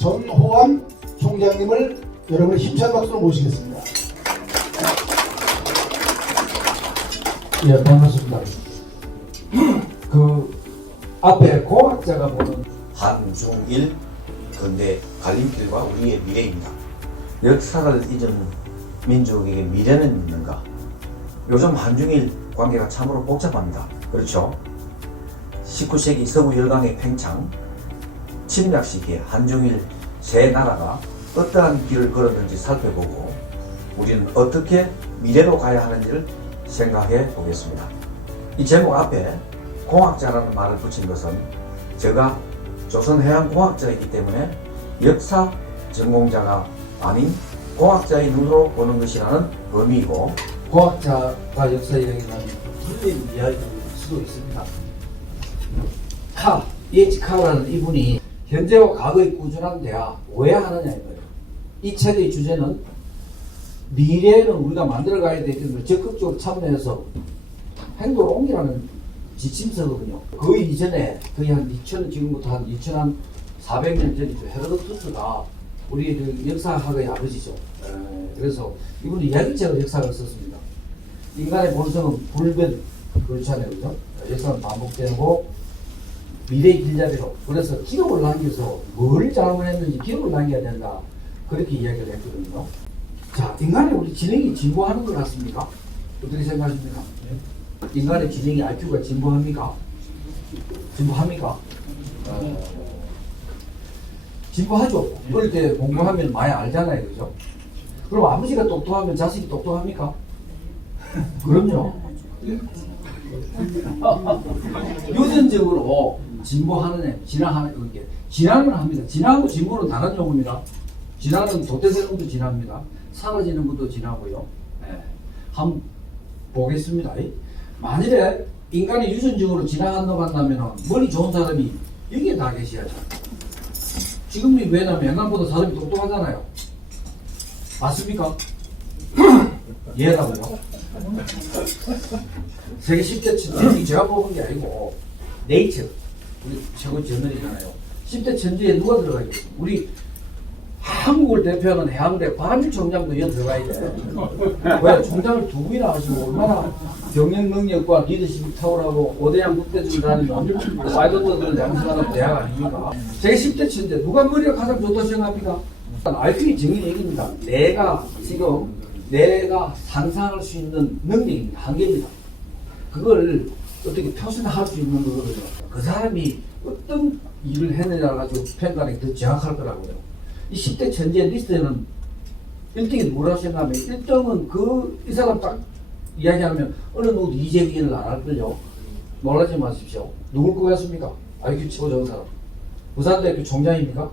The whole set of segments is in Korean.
전호암 총장님을 여러분의 힘찬 박수로 모시겠습니다. 예, 반갑습니다. 그 앞에 공학자가 보는 한중일 근대 갈림길과 우리의 미래입니다. 역사를 잊은 민족에게 미래는 있는가? 요즘 한중일 관계가 참으로 복잡합니다. 그렇죠? 19세기 서구 열강의 팽창, 침략 시기에 한중일 세 나라가 어떠한 길을 걸었는지 살펴보고 우리는 어떻게 미래로 가야 하는지를 생각해 보겠습니다. 이 제목 앞에 공학자라는 말을 붙인 것은 제가 조선해양공학자이기 때문에 역사 전공자가 아닌 공학자의 눈으로 보는 것이라는 의미이고, 공학자가 역사 이야기는 틀린 이야기일 수도 있습니다. 예치카라는 이분이 현재와 과거의 꾸준한 대화 왜 하느냐 이거예요. 이 책의 주제는 미래는 우리가 만들어가야 되기 때문에 적극적으로 참여해서 행동을 옮기라는 지침서거든요. 그 이전에 거의 한 2000, 지금부터 한 2400년 전이죠. 헤로도투스가 우리 그 역사학의 아버지죠. 그래서 이분은 이야기책으로 역사를 썼습니다. 인간의 본성은 불변, 그렇잖아요. 그죠? 역사는 반복되고 미래의 길잡이로. 그래서 기록을 남겨서 뭘 잘못했는지 기록을 남겨야 된다. 그렇게 이야기를 했거든요. 자, 인간의 우리 지능이 진보하는 것 같습니까? 어떻게 생각하십니까? 인간의 지능이 IQ가 진보합니까? 진보합니까? 진보하죠. 어릴 때 공부하면 많이 알잖아요. 그죠? 그럼 아버지가 똑똑하면 자식이 똑똑합니까? 그럼요. 유전적으로 진보하는 애, 진화하는, 이렇게. 진화는 합니다. 진화하고 진보는 다른 용어입니다. 진화는 도태되는 것도 진화합니다. 사라지는 것도 진화고요. 네. 한번 보겠습니다. 만일에 인간이 유전적으로 진화한다고 한다면 머리 좋은 사람이 여기에 다 계셔야죠. 지금이 왜냐면 옛날보다 사람이 똑똑하잖아요. 맞습니까? 이해라고요? 세계 10대 천재, 제가 뽑은 게 아니고 네이처, 우리 최고 저널이잖아요. 10대 천재에 누가 들어가 있겠습니까? 우리 한국을 대표하는 해양대 박한일 총장도 여기 들어가야 돼. 왜? 총장을 두 분이나 하시고 얼마나 경영 능력과 리더십이 탁월하고 오대양 국대중을 다니는 파이터들을 양성하는 대학 아닙니까? 제 10대 천재 누가 머리가 가장 좋다고 생각합니까? IQ의 정의 얘기입니다. 내가 상상할 수 있는 능력입니다. 한계입니다. 그걸 어떻게 표현할 수 있는 거거든요. 그 사람이 어떤 일을 해내냐 가지고 평가하는 게 더 정확할 거라고요. 이 10대 천재 리스트에는 1등이 누구라고 생각하면 1등은 이 사람 딱 이야기하면 어느 누구도 이재명을 안 할걸요. 놀라지 마십시오. 누굴 것 같습니까? IQ 최고 좋은 사람. 부산대학교 총장입니까?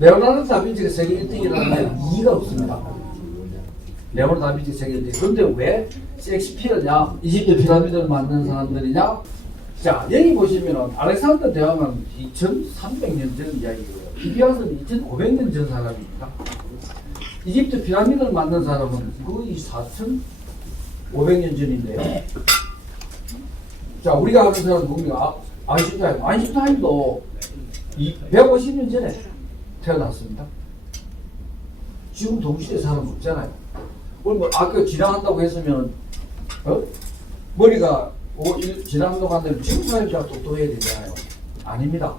레오나르도 다빈치가 세계 1등이라는 게 이의가 없습니다. 레오나르도 다빈치 세계 1등. 그런데 왜 섹스피어냐, 이집트 피라미드를 만든 사람들이냐? 자, 여기 보시면 알렉산더 대왕은 2300년 전 이야기고요. 비비아스는 2500년 전 사람입니다. 이집트 피라미드를 만든 사람은 거의 4500년 전인데요. 자, 우리가 아는 사람은 뭡니까? 아인슈타인. 아인슈타인도 150년 전에 태어났습니다. 지금 동시대 사람 없잖아요. 뭐 아까 지나간다고 했으면 머리가 지나간다고 한다면 지금 사람이 다 똑똑해야 되잖아요. 아닙니다.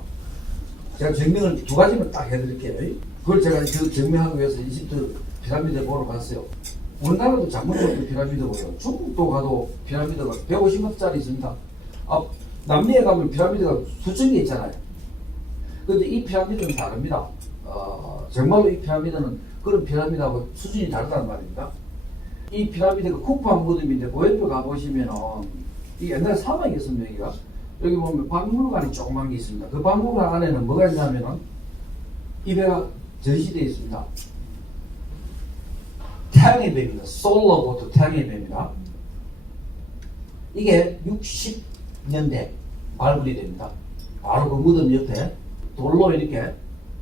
제가 증명을 두 가지만 딱 해드릴게요. 그걸 제가 그 증명하기 위해서 이집트 피라미드 보러 갔어요. 우리나라도 장문적으로 피라미드 보여요. 중국도 가도 피라미드가 150m짜리 있습니다. 남미에 가면 피라미드가 수천 개 있잖아요. 그런데 이 피라미드는 다릅니다. 정말로 이 피라미드는 그런 피라미드하고 수준이 다르다는 말입니다. 이 피라미드가 쿠파 무덤인데 고연표 가보시면은 이 옛날에 사막이 있습니다. 여기 보면 박물관이 조그만 게 있습니다. 그 박물관 안에는 뭐가 있냐면은 이 배가 전시되어 있습니다. 태양의 배입니다. 솔로보트 태양의 배입니다. 이게 60년대 발굴이 됩니다. 바로 그 무덤 옆에 돌로 이렇게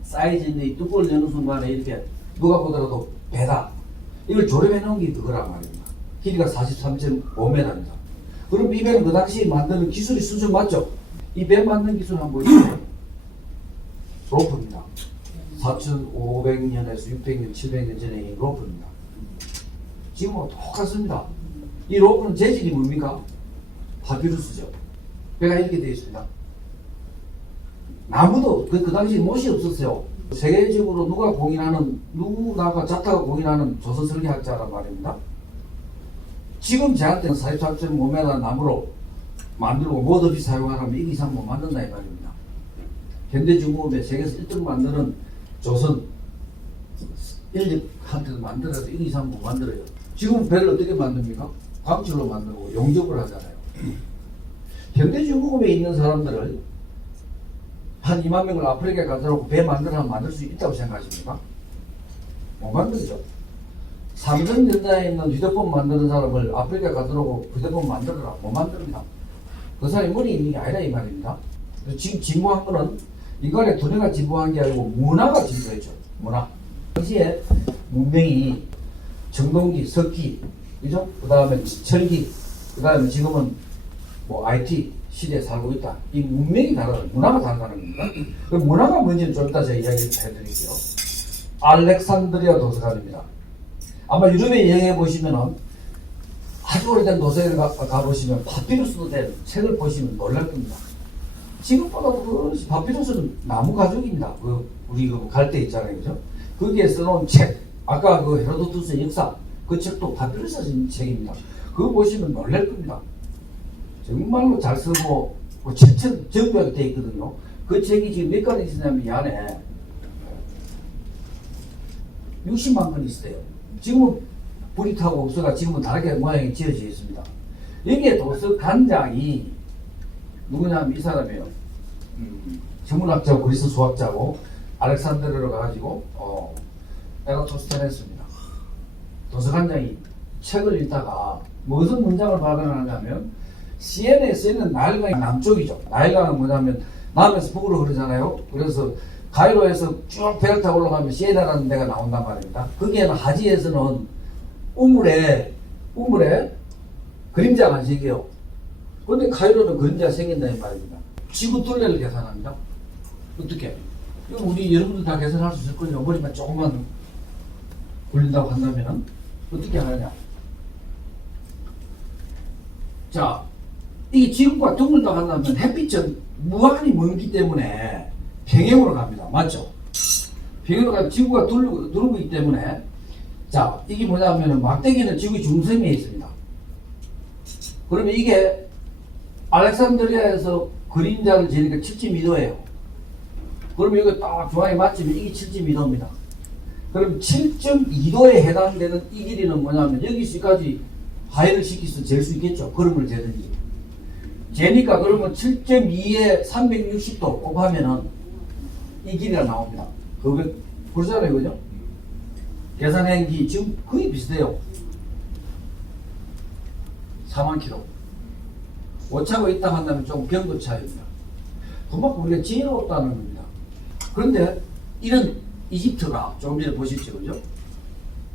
쌓여져 있는 이 뚜껑을 여는 순간에 이렇게 누가 보더라도 배다. 이걸 조립해 놓은 게 그거란 말입니다. 길이가 43.5m입니다. 그럼 이 배는 그 당시 만드는 기술이 수준 맞죠? 이 배 만드는 기술 한번 보여주세요. 로프입니다. 4,500년에서 600년, 700년 전에 이 로프입니다. 지금하고 똑같습니다. 이 로프는 재질이 뭡니까? 파피루스죠. 배가 이렇게 되어 있습니다. 나무도 그 당시 못이 없었어요. 세계적으로 누구나가 자타가 공인하는 조선 설계학자란 말입니다. 지금 저한테는 44.5m 나무로 만들고 못 없이 사용하라면 이 이상 못 만든다 이 말입니다. 현대중공업에 세계에서 1등 만드는 조선 인력한테도 만들어서 이 이상 못 만들어요. 지금 배를 어떻게 만듭니까? 광철로 만들고 용접을 하잖아요. 현대중공업에 있는 사람들을 한 2만 명을 아프리카에 가져오고 배 만들어서 만들 수 있다고 생각하십니까? 못 만들죠. 삼성전자에 있는 휴대폰 만드는 사람을 아프리카에 가져오고 휴대폰 만들어라. 못 만듭니다. 그 사람이 머리 있는 게 아니라 이 말입니다. 지금 진보한 거는 인간의 두뇌가 진보한 게 아니고 문화가 진보했죠. 문화. 당시에 문명이 정동기, 석기, 그죠? 그 다음에 철기, 그 다음에 지금은 뭐 IT 시대에 살고 있다. 이 문명이 다르다. 문화가 다르다는 겁니다. 그 문화가 뭔지는 좀 이따 제가 이야기를 해드릴게요. 알렉산드리아 도서관입니다. 아마 유럽에 여행해 보시면은 아주 오래된 도서관에 가보시면 파피루스도 된 책을 보시면 놀랄 겁니다. 지금보다도 그 파피루스는 나무 가죽입니다. 우리 갈 때 있잖아요. 그죠? 거기에 써놓은 책, 아까 그 헤로도투스의 역사, 그 책도 파피루스 책입니다. 그거 보시면 놀랄 겁니다. 정말로 잘 쓰고 책처럼 정교하게 되어 있거든요. 그 책이 지금 몇 권이 있냐면 이 안에 60만 권이 있어요. 지금은 불이 타고 없어가 지금은 다르게 모양이 지어져 있습니다. 여기에 도서관장이 누구냐면 이 사람이에요. 전문학자고 그리스 수학자고 알렉산드르로 가가지고 에라토스테네스입니다. 도서관장이 책을 읽다가 무슨 문장을 발견하냐면 시엔에 쓰이는 나일강이 남쪽이죠. 나일강은 뭐냐면 남에서 북으로 흐르잖아요. 그래서 가이로에서 쭉 배를 타고 올라가면 시에나라는 데가 나온단 말입니다. 거기에는 하지에서는 우물에 그림자가 안 생겨요. 그런데 카이로는 그림자가 생긴다는 말입니다. 지구 둘레를 계산합니다. 어떻게? 이건 우리 여러분들 다 계산할 수 있을 거예요. 머리만 조금만 굴린다고 한다면 어떻게 하느냐? 자, 이게 지구가 둥글다고 한다면 햇빛은 무한히 멀기 때문에 평행으로 갑니다. 맞죠? 평행으로 가면 지구가 두르고 있기 때문에 자, 이게 뭐냐면 막대기는 지구 중심에 있습니다. 그러면 이게 알렉산드리아에서 그림자를 재니까 7.2도예요. 그러면 이거 딱 중앙에 맞추면 이게 7.2도입니다. 그럼 7.2도에 해당되는 이 길이는 뭐냐면 여기까지 하회를 시켜서 잴 수 있겠죠. 걸음을 재든지. 재니까 그러면 7.2에 360도 곱하면은 이 길이가 나옵니다. 그러잖아요. 그죠? 계산행기 지금 거의 비슷해요. 4만 킬로. 오차가 있다 한다면 좀 경도 차이입니다. 그만큼 우리가 지혜롭다는 겁니다. 그런데 이런 이집트가 조금 전에 보셨죠. 그죠?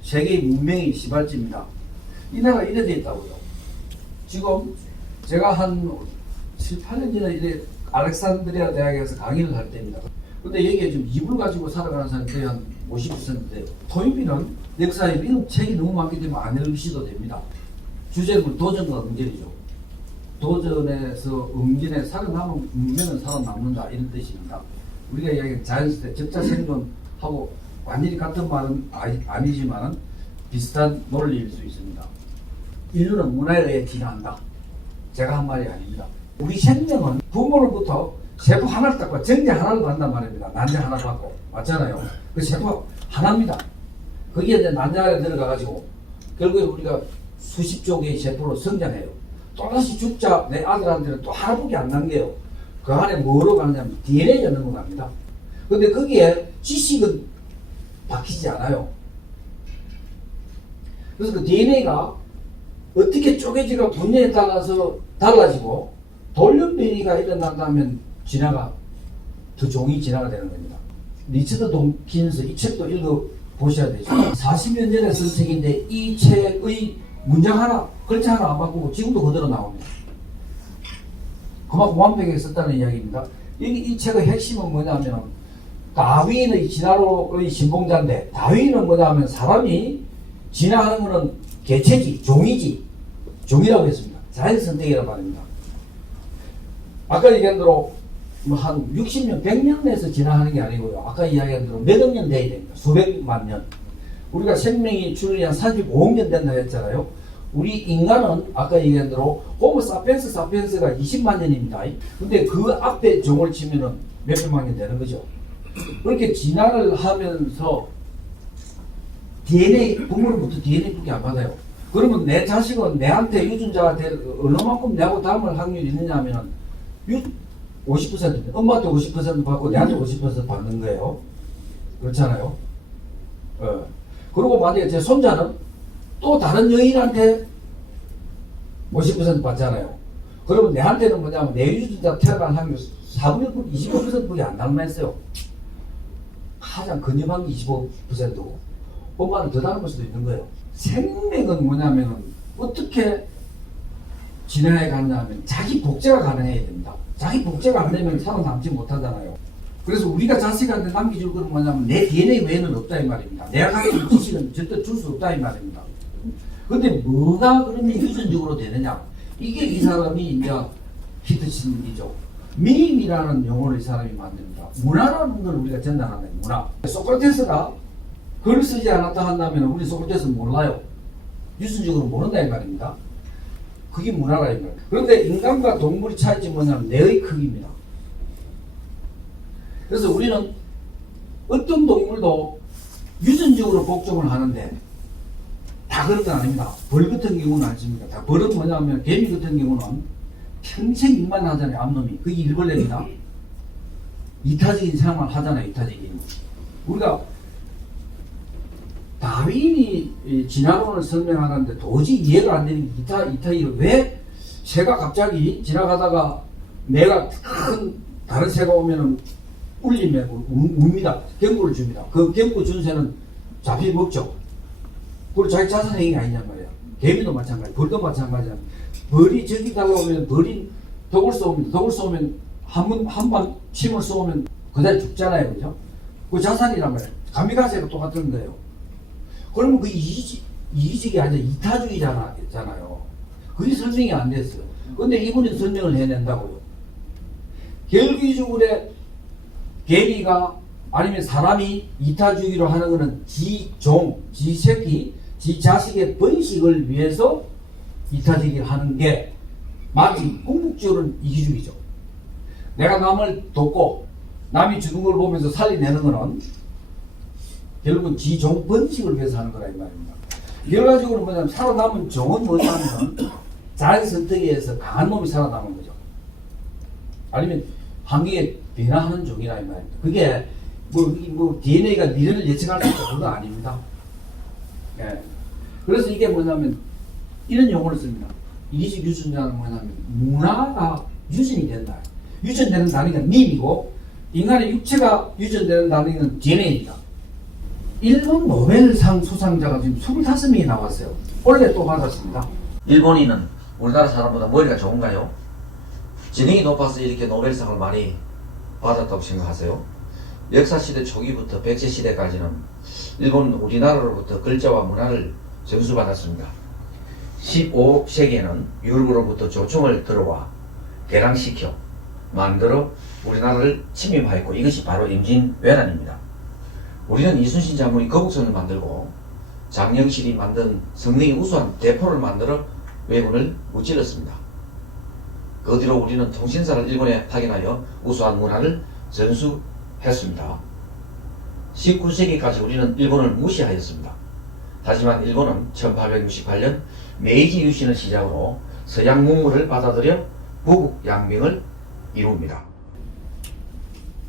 세계의 문명의 시발지입니다. 이 나라가 이래 돼 있다고요. 지금 제가 한 7, 8년 전에 이래 알렉산드리아 대학에서 강의를 할 때입니다. 근데 여기에 지금 이불 가지고 살아가는 사람이 거의 한 50% 돼요. 토요일은 역사에 이런 책이 너무 많기 때문에 안 읽으셔도 됩니다. 주제는 도전과 응전이죠. 도전에서 응전에 살아남은 문명은 살아남는다 이런 뜻입니다. 우리가 이야기하는 자연시대 적자 생존하고 완전히 같은 말은 아니지만 비슷한 논리일 수 있습니다. 인류는 문화에 의해 진화한다. 제가 한 말이 아닙니다. 우리 생명은 부모로부터 세포 하나를 닦고 정제 하나를 받는단 말입니다. 난자 하나 받고. 맞잖아요. 그 세포 하나입니다. 거기에 이제 난자 안에 들어가가지고 결국에 우리가 수십조 개의 세포로 성장해요. 또다시 죽자 내 아들한테는 또 하나밖에 안 남겨요. 그 안에 뭐로 가느냐면 DNA가 넘어갑니다. 근데 거기에 지식은 박히지 않아요. 그래서 그 DNA가 어떻게 쪼개지가 분야에 따라서 달라지고 돌연변이가 일어난다면 진화가 더 종이 진화가 되는 겁니다. 리처드 돈킨스 이 책도 읽어보셔야 되죠. 40년 전에 쓴 책인데 이 책의 문장 하나 글자 하나 안 바꾸고 지금도 그대로 나옵니다. 그만큼 완벽하게 썼다는 이야기입니다. 이 책의 핵심은 뭐냐면 다윈의 진화론의 신봉자인데, 다윈은 뭐냐면 사람이 진화하는 거는 개체지, 종이지, 종이라고 했습니다. 자연 선택이란 말입니다. 아까 얘기한 대로 뭐 한 60년, 100년 내에서 진화하는 게 아니고요. 아까 이야기한 대로 몇 억 년 돼야 됩니다. 수백만 년. 우리가 생명이 출현이 한 35억 년 된다 했잖아요. 우리 인간은 아까 얘기한 대로 호모 사피엔스 사피엔스가 20만 년입니다. 근데 그 앞에 종을 치면은 몇백만 년 되는 거죠. 그렇게 진화를 하면서 DNA, 부모로부터 DNA 안 받아요. 그러면 내 자식은 내한테 유전자가 될 얼마만큼 내하고 닮을 확률이 있느냐 하면은 50%, 엄마한테 50% 받고 내한테 50% 받는 거예요. 그렇잖아요. 그리고 만약에 제 손자는 또 다른 여인한테 50% 받잖아요. 그러면 내한테는 뭐냐면 내 유전자 태어날 확률 4분의 25%밖에 안 남아있어요. 가장 근접한 게 25%고 엄마는 더 닮을 수도 있는 거예요. 생명은 뭐냐면 어떻게 진화해 갔냐면 자기 복제가 가능해야 됩니다. 자기 복제가 안 되면 살아남지 못하잖아요. 그래서 우리가 자식한테 남겨줄 것은 뭐냐면 내 DNA 외에는 없다 이 말입니다. 내가 가진 지식은 절대 줄 수 없다 이 말입니다. 근데 뭐가 그러면 유전적으로 되느냐? 이게 이 사람이 이제 히트치는 일이죠. 미임이라는 용어를 이 사람이 만듭니다. 문화라는 걸 우리가 전달하는 문화. 소크라테스가 글을 쓰지 않았다 한다면 우리 소크라테스는 몰라요. 유전적으로 모른다 이 말입니다. 그게 문화라 이 말이에요. 그런데 인간과 동물의 차이점이 뭐냐면 뇌의 크기입니다. 그래서 우리는 어떤 동물도 유전적으로 복종을 하는데 다 그런 건 아닙니다. 벌 같은 경우는 아닙니다. 다 벌은 뭐냐면 개미 같은 경우는 평생 일만 하잖아요. 암놈이. 그게 일벌레입니다. 이타적인 생활만 하잖아요. 이타적인. 우리가 다윈이 진화론을 설명하는데 도저히 이해가 안 되는 이타이를 왜 새가 갑자기 지나가다가 내가 큰 다른 새가 오면은 울리면 웁니다. 경고를 줍니다. 그 경고 준 새는 잡히 먹죠. 그리고 자기 자선 행위가 아니냔 말이야. 개미도 마찬가지, 벌도 마찬가지야. 벌이 저기 달라오면 벌이 독을 쏘면, 독을 쏘면 한번 침을 쏘면 그다음에 죽잖아요. 그죠? 그 자산이란 말이야. 가미가세가 똑같은 거예요. 그러면 그 이의적이 아니라 이타주의잖아요. 그게 설명이 안 됐어요. 근데 이분이 설명을 해낸다고요. 결기적으로 개미가 아니면 사람이 이타주의로 하는 거는 지 종, 지 새끼, 지 자식의 번식을 위해서 이타주의를 하는 게 마치 궁극적으로는 이기주의죠. 내가 남을 돕고 남이 죽은 걸 보면서 살려내는 거는 결국은 지 종 번식을 위해서 하는 거라 이 말입니다. 결과적으로 뭐냐면 살아남은 종은 뭐냐면 자연 선택에 의해서 강한 놈이 살아남은 거죠. 아니면 환경에 변화하는 종이라 이 말입니다. 그게 뭐 DNA가 미래를 예측할 수 있다 그건 아닙니다. 예. 그래서 이게 뭐냐면 이런 용어를 씁니다. 이기적 유전자는 뭐냐면 문화가 유전이 된다. 유전되는 단위가 밈이고 인간의 육체가 유전되는 단위는 DNA입니다. 일본 노벨상 수상자가 지금 25명이 나왔어요. 원래 또 받았습니다. 일본인은 우리나라 사람보다 머리가 좋은가요? 지능이 높아서 이렇게 노벨상을 많이 받았다고 생각하세요? 역사시대 초기부터 백제시대까지는 일본은 우리나라로부터 글자와 문화를 전수받았습니다. 15세기에는 유럽으로부터 조총을 들어와 개량시켜 만들어 우리나라를 침입하였고 이것이 바로 임진왜란입니다. 우리는 이순신 장군이 거북선을 만들고 장영실이 만든 성능이 우수한 대포를 만들어 왜군을 무찔렀습니다. 그 뒤로 우리는 통신사를 일본에 파견하여 우수한 문화를 전수했습니다. 19세기까지 우리는 일본을 무시하였습니다. 하지만 일본은 1868년 메이지 유신을 시작으로 서양 문물을 받아들여 부국양명을 이룹니다.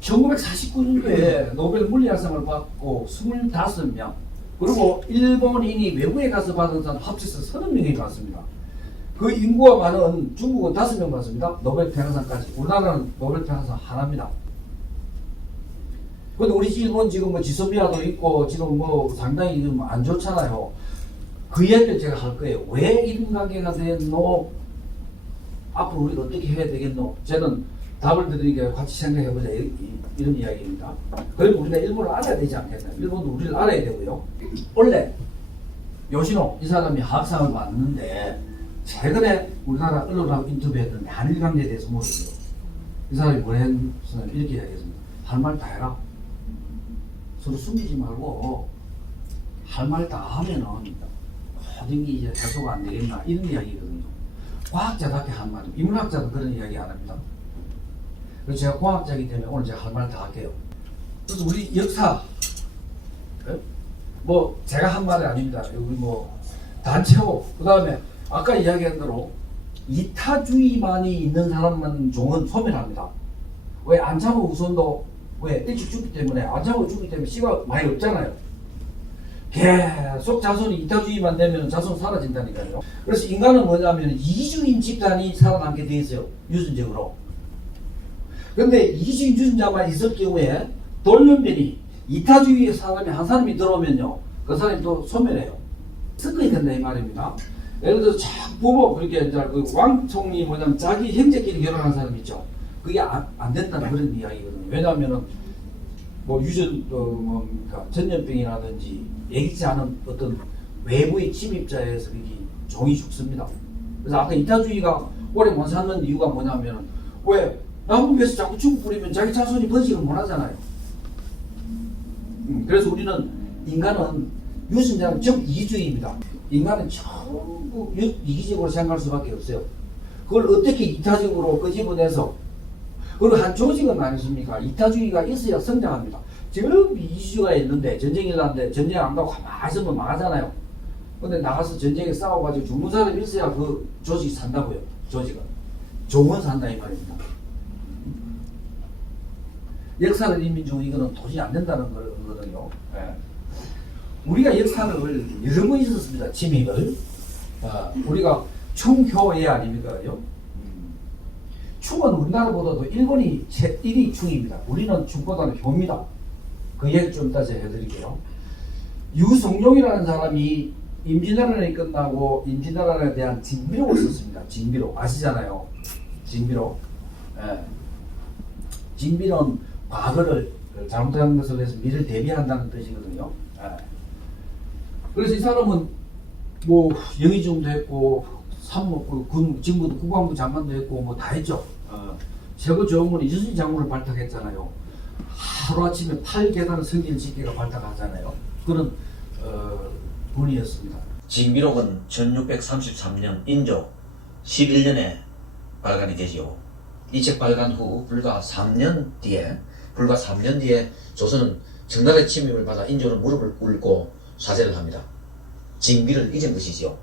1949년도에 노벨 물리학상을 받고 25명, 그리고 일본인이 외국에 가서 받은 사람 합쳐서 30명이 받습니다. 그 인구가 많은 중국은 5명 받습니다. 노벨 평화상까지. 우리나라는 노벨 평화상 하나입니다. 근데 우리 일본 지금 뭐 지소미아도 있고 지금 뭐 상당히 좀 안 좋잖아요. 그 이야기를 제가 할 거예요. 왜 이런 관계가 됐노? 앞으로 우리가 어떻게 해야 되겠노? 저는 답을 드리니까 같이 생각해보자 이런 이야기입니다. 그리고 우리가 일본을 알아야 되지 않겠나. 일본도 우리를 알아야 되고요. 원래 요시노 이 사람이 학상을 받는데 최근에 우리나라 언론하고 인터뷰했던 한일 관계에 대해서 물었어요. 이 사람이 뭐랬냐면 이렇게 이야기했습니다. 할 말 다 해라. 서로 숨기지 말고 할 말 다 하면은 모든 게 이제 해소가 안 되겠나 이런 이야기거든요. 과학자답게 한 말입니다. 인문학자도 그런 이야기 안 합니다. 그래서 제가 과학자이기 때문에 오늘 제가 할 말 다 할게요. 그래서 우리 역사 뭐 제가 한 말이 아닙니다. 우리 뭐 단체고 그 다음에 아까 이야기한 대로 이타주의만이 있는 사람만 종은 소멸합니다. 왜 안창호 우선도 왜 일찍 죽기 때문에 안창호 죽기 때문에 씨가 많이 없잖아요. 계속 자손이 이타주의만 되면 자손 사라진다니까요. 그래서 인간은 뭐냐면 이주인 집단이 살아남게 돼 있어요. 유전적으로. 그런데 이주인 유전자만 있을 경우에 돌연변이 이타주의 사람이 한 사람이 들어오면요. 그 사람이 또 소멸해요. 섞어야 된다 이 말입니다. 예를 들어서 부부 그렇게 이제 그 왕총이 뭐냐면 자기 형제끼리 결혼한 사람 있죠. 그게 안 된다는 그런 이야기거든요. 왜냐하면은 뭐 뭡니까 전염병이라든지 예기치 않은 어떤 외부의 침입자에 의해서 이게 종이 죽습니다. 그래서 아까 이타주의가 오래 못 사는 이유가 뭐냐면은 왜 남북에서 자꾸 죽 뿌리면 자기 자손이 번식을 못 하잖아요. 그래서 우리는 인간은 유전자는 전부 이기주의입니다. 인간은 전부 이기적으로 생각할 수밖에 없어요. 그걸 어떻게 이타적으로 끄집어내서 그리고 한 조직은 아니십니까? 이타주의가 있어야 성장합니다. 지금 이주가 있는데 전쟁이 일어났는데 전쟁 안 가고 가만히 있으면 망하잖아요. 근데 나가서 전쟁에 싸워가지고 죽는 사람이 있어야 그 조직이 산다고요. 조직은. 종은 산다 이 말입니다. 역사를 인민중 이거는 도저히 안 된다는 거거든요. 예. 우리가 역사를 여러 번 있었습니다. 침입을. 우리가 충효예 아닙니까요? 충은 우리나라보다도 일본이 1위 충입니다. 우리는 충보다는 효입니다. 그 얘기 좀 이따 제가 해드릴게요. 유성룡이라는 사람이 임진왜란이 끝나고 임진왜란에 대한 징비록을 썼습니다. 징비록 아시잖아요. 징비록. 예. 징비는 과거를 잘못한 것을 해서 미래를 대비한다는 뜻이거든요. 예. 그래서 이 사람은 뭐 영의정도 했고 지금부터 국방부 장관도 했고 뭐 다 했죠. 최고 조문은 이순신 장군을 발탁했잖아요. 하루아침에 8계단을 성길 짓기가 발탁하잖아요. 그런 분이었습니다. 징비록은 1633년 인조 11년에 발간이 되지요. 이 책 발간 후 불과 3년 뒤에 조선은 청나라의 침입을 받아 인조는 무릎을 꿇고 사죄를 합니다. 징비를 잊은 것이지요.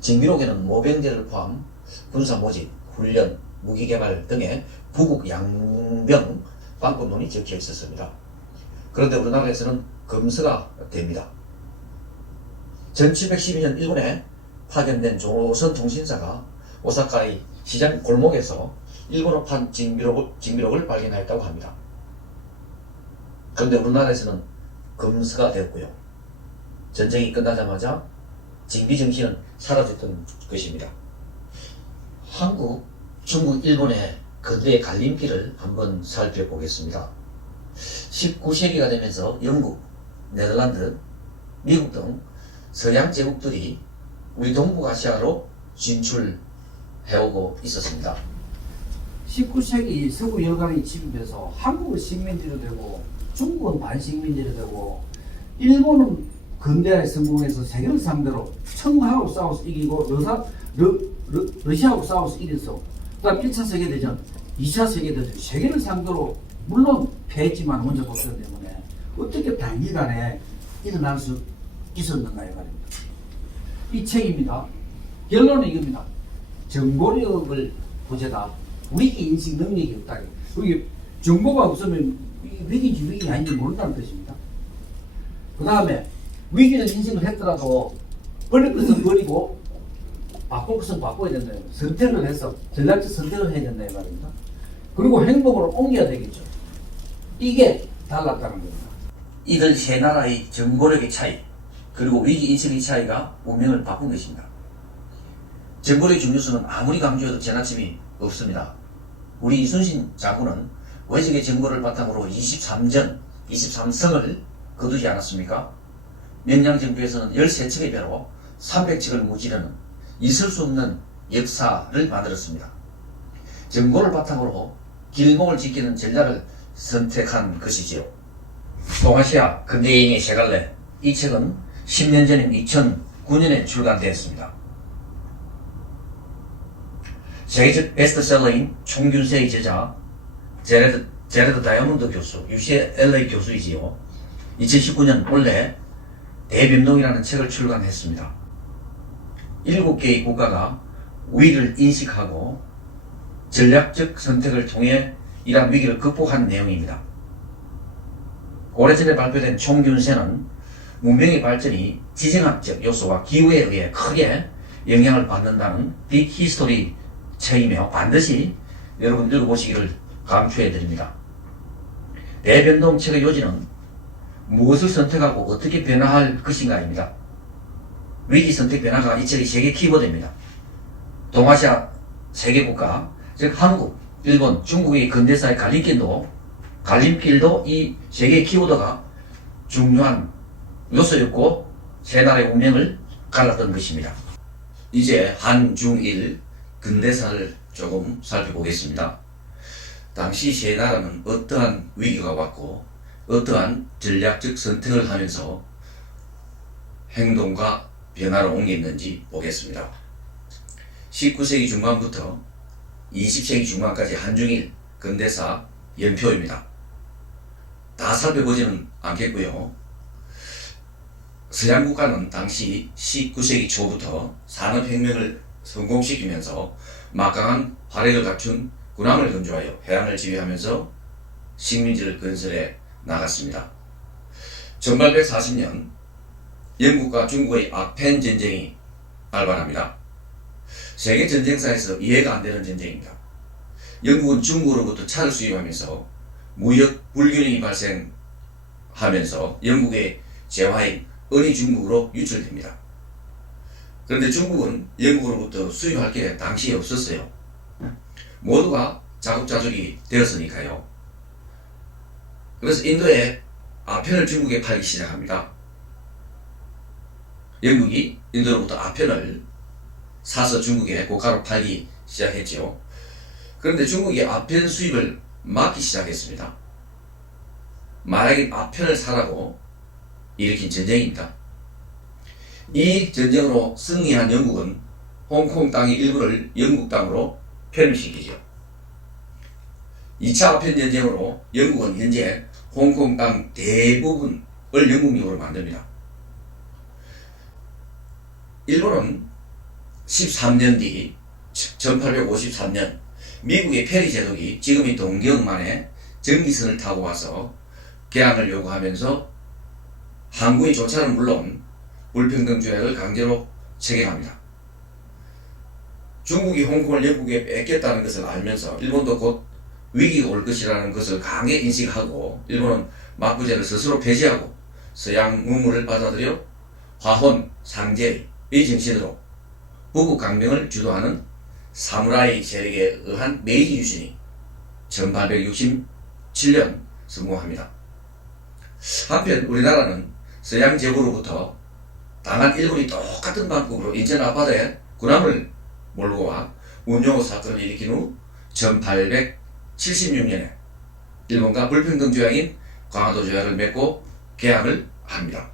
징비록에는 모병제를 포함 군사 모집, 훈련, 무기개발 등의 부국 양병 방법론이 적혀 있었습니다. 그런데 우리나라에서는 검수가 됩니다. 1712년 일본에 파견된 조선통신사가 오사카의 시장 골목에서 일본어판 징비록을 발견하였다고 합니다. 그런데 우리나라에서는 검수가 되었고요. 전쟁이 끝나자마자 징비 정신은 사라졌던 것입니다. 한국, 중국, 일본의 그들의 갈림길을 한번 살펴보겠습니다. 19세기가 되면서 영국, 네덜란드, 미국 등 서양 제국들이 우리 동북아시아로 진출해오고 있었습니다. 19세기 서구 여강이 침입해서 한국은 식민지로 되고 중국은 반식민지로 되고 일본은 근대화에 성공해서 세계를 상대로 청하고 싸워서 이기고 러시아하고 싸워서 이겼어. 그 다음 1차 세계대전, 2차 세계대전 세계를 상대로 물론 패했지만 먼저 붙었기 때문에 어떻게 단기간에 일어날 수 있었는가 이 말입니다. 이 책입니다. 결론은 이겁니다. 정보력을 부재다. 위기 인식 능력이 없다. 그리고 정보가 없으면 위기인지 위기 아닌지 모른다는 뜻입니다. 그 다음에 위기를 인식을 했더라도 버릴 것은 버리고 바꿀 것은 바꿔야 된다. 선택을 해서 전략적 선택을 해야 된다 이 말입니다. 그리고 행동으로 옮겨야 되겠죠. 이게 달랐다는 겁니다. 이들 세 나라의 정보력의 차이 그리고 위기인식의 차이가 운명을 바꾼 것입니다. 정보력의 중요성은 아무리 강조해도 지나침이 없습니다. 우리 이순신 장군은 외적의 정보를 바탕으로 23성을 거두지 않았습니까? 명량정부에서는 13척의 배로 300척을 무찌르는 있을 수 없는 역사를 만들었습니다. 정보를 바탕으로 길목을 지키는 전략을 선택한 것이지요. 동아시아 근대여행의 세 갈래, 이 책은 10년 전인 2009년에 출간되었습니다. 세계적 베스트셀러인 총균세의 저자 제레드 다이아몬드 교수, UCLA 교수이지요. 2019년 올해 대변동이라는 책을 출간했습니다. 7개의 국가가 위기를 인식하고 전략적 선택을 통해 이러한 위기를 극복한 내용입니다. 오래전에 발표된 총균세는 문명의 발전이 지정학적 요소와 기후에 의해 크게 영향을 받는다는 빅히스토리 책이며 반드시 여러분 읽어보시기를 강추해드립니다. 대변동 책의 요지는 무엇을 선택하고 어떻게 변화할 것인가입니다. 위기 선택 변화가 이 책의 세계 키워드입니다. 동아시아 세계 국가, 즉 한국, 일본, 중국의 근대사의 갈림길도 이 세계 키워드가 중요한 요소였고 세 나라의 운명을 갈랐던 것입니다. 이제 한중일 근대사를 조금 살펴보겠습니다. 당시 세 나라는 어떠한 위기가 왔고 어떠한 전략적 선택을 하면서 행동과 변화를 옮겼는지 보겠습니다. 19세기 중반부터 20세기 중반까지 한중일 근대사 연표입니다. 다 살펴보지는 않겠고요. 서양 국가는 당시 19세기 초부터 산업혁명을 성공시키면서 막강한 화력을 갖춘 군함을 건조하여 해안을 지휘하면서 식민지를 건설해 나갔습니다. 1840년 영국과 중국의 아펜 전쟁이 발발합니다. 세계 전쟁사에서 이해가 안 되는 전쟁입니다. 영국은 중국으로부터 차를 수입하면서 무역 불균형이 발생하면서 영국의 재화인 은이 중국으로 유출됩니다. 그런데 중국은 영국으로부터 수입할 게 당시에 없었어요. 모두가 자급자족이 되었으니까요. 그래서 인도에 아편을 중국에 팔기 시작합니다. 영국이 인도로부터 아편을 사서 중국에 고가로 팔기 시작했죠. 그런데 중국이 아편 수입을 막기 시작했습니다. 만약에 아편을 사라고 일으킨 전쟁입니다. 이 전쟁으로 승리한 영국은 홍콩 땅의 일부를 영국 땅으로 편입시키죠. 2차 아편 전쟁으로 영국은 현재 홍콩 땅 대부분을 영국령으로 만듭니다. 일본은 13년 뒤 1853년 미국의 페리 제독이 지금의 동경만에 전기선을 타고 와서 개항을 요구하면서 항구의 조차는 물론 불평등 조약을 강제로 체결합니다. 중국이 홍콩을 영국에 뺏겼다는 것을 알면서 일본도 곧 위기가 올 것이라는 것을 강하게 인식하고 일본은 막부제를 스스로 폐지하고 서양 문물을 받아들여 화혼, 상제의 정신으로 북극 강병을 주도하는 사무라이 세력에 의한 메이지 유신이 1867년 성공합니다. 한편 우리나라는 서양 제국으로부터 당한 일본이 똑같은 방법으로 인천 앞바다에 군함을 몰고 와 운용호 사건을 일으킨 후 1876년에 일본과 불평등 조약인 광화도 조약을 맺고 개항을 합니다.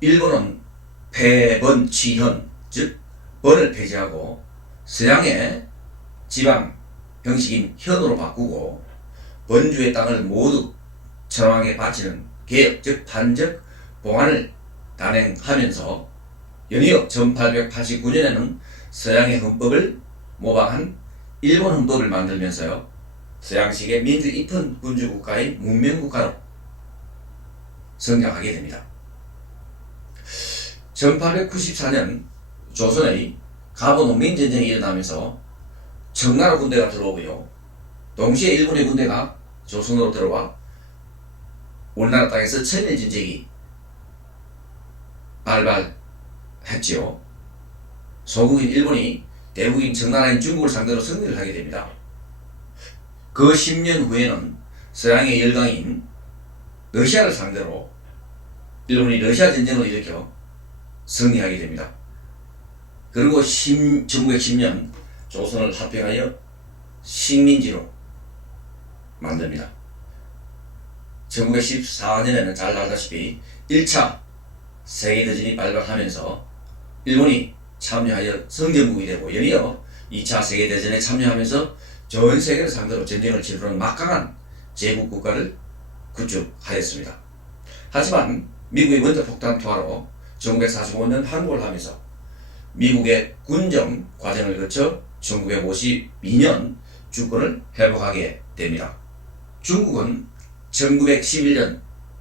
일본은 폐번취현, 즉 번을 폐지하고 서양의 지방 형식인 현으로 바꾸고 번주의 땅을 모두 천황에 바치는 개혁, 즉 반적 봉안을 단행하면서 연이어 1889년에는 서양의 헌법을 모방한 일본 헌법을 만들면서요 서양식의 민주 입헌 군주국가의 문명국가로 성장하게 됩니다. 1894년 조선의 갑오농민전쟁이 일어나면서 청나라 군대가 들어오고요. 동시에 일본의 군대가 조선으로 들어와 우리나라 땅에서 천일전쟁이 발발했지요. 소국인 일본이 대국인 청나라인 중국을 상대로 승리를 하게 됩니다. 그 10년 후에는 서양의 열강인 러시아를 상대로 일본이 러시아 전쟁을 일으켜 승리하게 됩니다. 그리고 1910년 조선을 합병하여 식민지로 만듭니다. 1914년에는 잘 알다시피 1차 세계대전이 발발하면서 일본이 참여하여 성전국이 되고, 연이어 2차 세계대전에 참여하면서 전 세계를 상대로 전쟁을 치르는 막강한 제국국가를 구축하였습니다. 하지만 미국이 먼저 폭탄 투하로 1945년 항복을 하면서 미국의 군정 과정을 거쳐 1952년 주권을 회복하게 됩니다. 중국은 1911년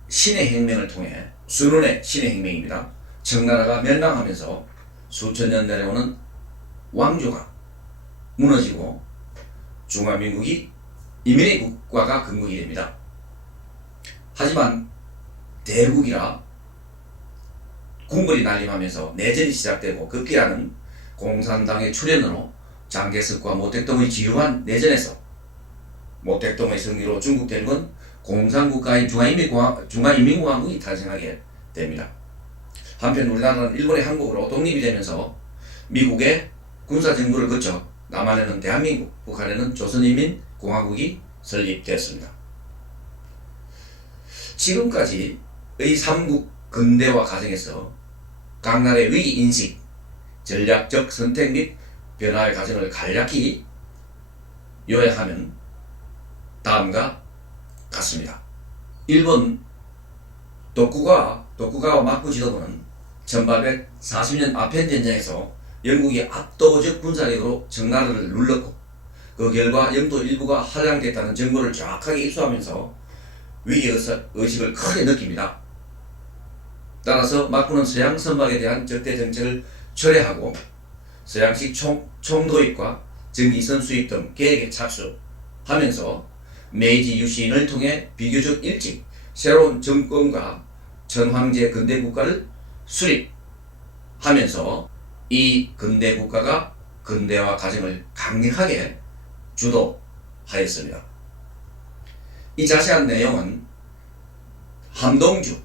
신해혁명을 통해, 순원의 신해혁명입니다. 청나라가 멸망하면서 수천 년 내려오는 왕조가 무너지고 중화민국이 이민의 국가가 건국이 됩니다. 하지만 대국이라 궁궐이 난립하면서 내전이 시작되고, 급기야는 공산당의 출현으로 장개석과 모택동의 지루한 내전에서 모택동의 승리로 중국 대륙은 공산국가인 중화인민공화국이 탄생하게 됩니다. 한편 우리나라는 일본의 항복으로 독립이 되면서 미국의 군사정부를 거쳐 남한에는 대한민국, 북한에는 조선인민공화국이 설립되었습니다. 지금까지의 삼국 근대화 과정에서 각 나라의 위기인식, 전략적 선택 및 변화의 과정을 간략히 요약하면 다음과 같습니다. 일본 도쿠가와 마쿠 지도부는 1840년 아펜 전쟁에서 영국이 압도적 군사력으로 청나라를 눌렀고, 그 결과 영도 일부가 할양됐다는 정보를 정확하게 입수하면서 위기의식을 크게 느낍니다. 따라서 마쿠는 서양 선박에 대한 적대 정책을 철회하고 서양식 총 도입과 전기선 수입 등 계획에 착수하면서 메이지 유신을 통해 비교적 일찍 새로운 정권과 천황제 근대국가를 수립하면서 이 근대국가가 근대화 과정을 강력하게 주도하였습니다. 이 자세한 내용은 함동주의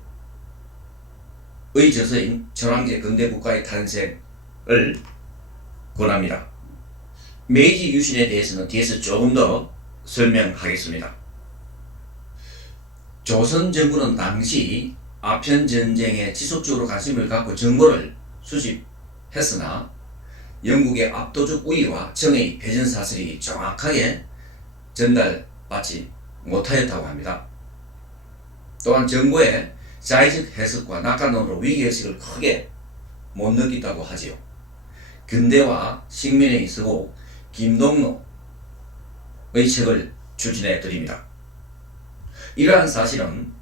저서인 천황제 근대국가의 탄생을 권합니다. 메이지 유신에 대해서는 뒤에서 조금 더 설명하겠습니다. 조선 정부는 당시 아편 전쟁에 지속적으로 관심을 갖고 정보를 수집했으나 영국의 압도적 우위와 정의 패전 사실이 정확하게 전달받지 못하였다고 합니다. 또한 정보의 자의적 해석과 낙관론으로 위기의식을 크게 못 느꼈다고 하지요. 근대화 식민의 서곡 김동로의 책을 추진해 드립니다. 이러한 사실은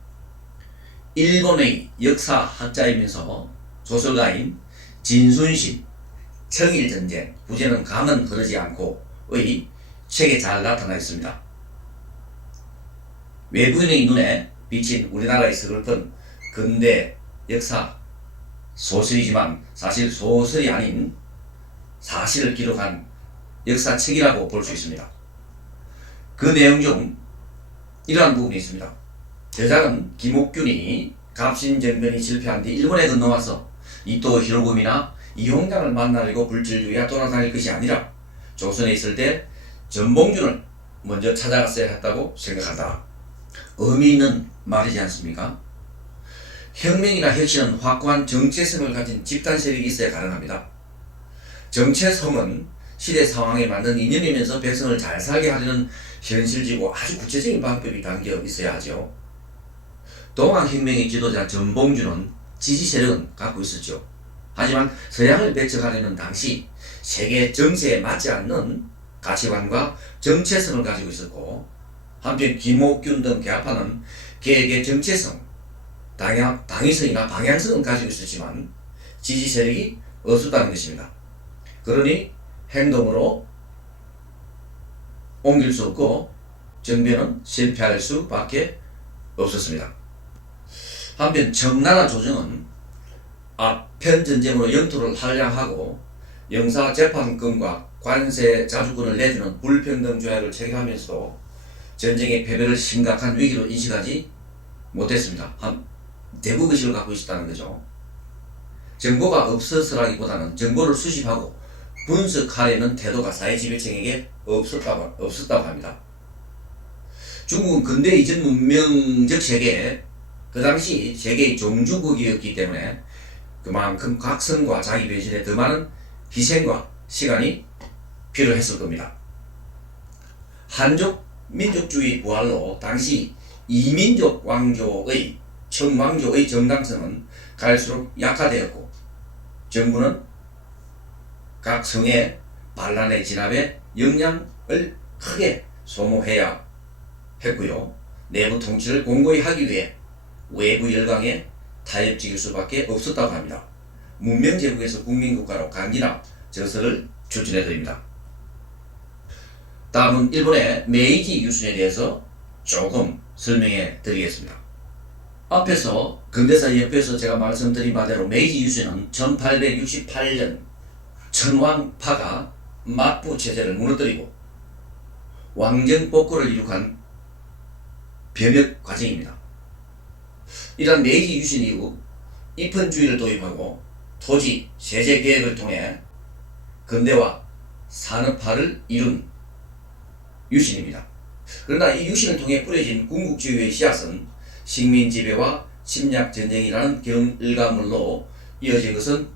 일본의 역사학자이면서 소설가인 진순신 청일전쟁 후제는 강은 흐르지 않고의 책에 잘 나타나 있습니다. 외부인의 눈에 비친 우리나라의 서글픈 근대 역사 소설이지만 사실 소설이 아닌 사실을 기록한 역사책이라고 볼 수 있습니다. 그 내용 중 이러한 부분이 있습니다. 저자는 김옥균이 갑신정변이 실패한 뒤 일본에 건너와서 이토 히로부미나 이홍장을 만나려고 불철주야 돌아다닐 것이 아니라 조선에 있을 때 전봉준을 먼저 찾아갔어야 했다고 생각한다. 의미 있는 말이지 않습니까? 혁명이나 혁신은 확고한 정체성을 가진 집단 세력이 있어야 가능합니다. 정체성은 시대 상황에 맞는 이념이면서 백성을 잘 살게 하려는 현실지고 아주 구체적인 방법이 담겨 있어야 하죠. 동학혁명의 지도자 전봉준은 지지 세력은 갖고 있었죠. 하지만 서양을 배척하려는 당시 세계 정세에 맞지 않는 가치관과 정체성을 가지고 있었고, 한편 김옥균 등 개파는 개혁의 정체성, 당위성이나 방향성은 가지고 있었지만 지지 세력이 없었다는 것입니다. 그러니 행동으로 옮길 수 없고 정변은 실패할 수밖에 없었습니다. 한편 청나라 조정은 아편 전쟁으로 영토를 할양하고 영사재판권과 관세 자주권을 내주는 불평등 조약을 체결하면서도 전쟁의 패배를 심각한 위기로 인식하지 못했습니다. 대북 의식을 갖고 있었다는 거죠. 정보가 없어서라기보다는 정보를 수집하고 분석하려는 태도가 사회지배층에게 없었다고 합니다. 중국은 근대 이전 문명적 세계에 그 당시 세계의 종주국이었기 때문에 그만큼 각성과 자기 변신에 더 많은 희생과 시간이 필요했을 겁니다. 한족 민족주의 부활로 당시 이민족 왕조의 청왕조의 정당성은 갈수록 약화되었고 정부는 각 성의 반란의 진압에 역량을 크게 소모해야 했고요. 내부 통치를 공고히 하기 위해 외부 열강에 타협지길 수밖에 없었다고 합니다. 문명제국에서 국민국가로 강진하 저서를 추천해드립니다. 다음은 일본의 메이지 유신에 대해서 조금 설명해 드리겠습니다. 앞에서 근대사 옆에서 제가 말씀드린 바대로 메이지 유신은 1868년 천황파가 막부 체제를 무너뜨리고 왕정 복구를 이룩한 변혁 과정입니다. 이러한 메이지 유신 이후 입헌주의를 도입하고 토지, 세제 개혁을 통해 근대화 산업화를 이룬 유신입니다. 그러나 이 유신을 통해 뿌려진 군국주의의 씨앗은 식민지배와 침략전쟁이라는 결과물로 이어진 것은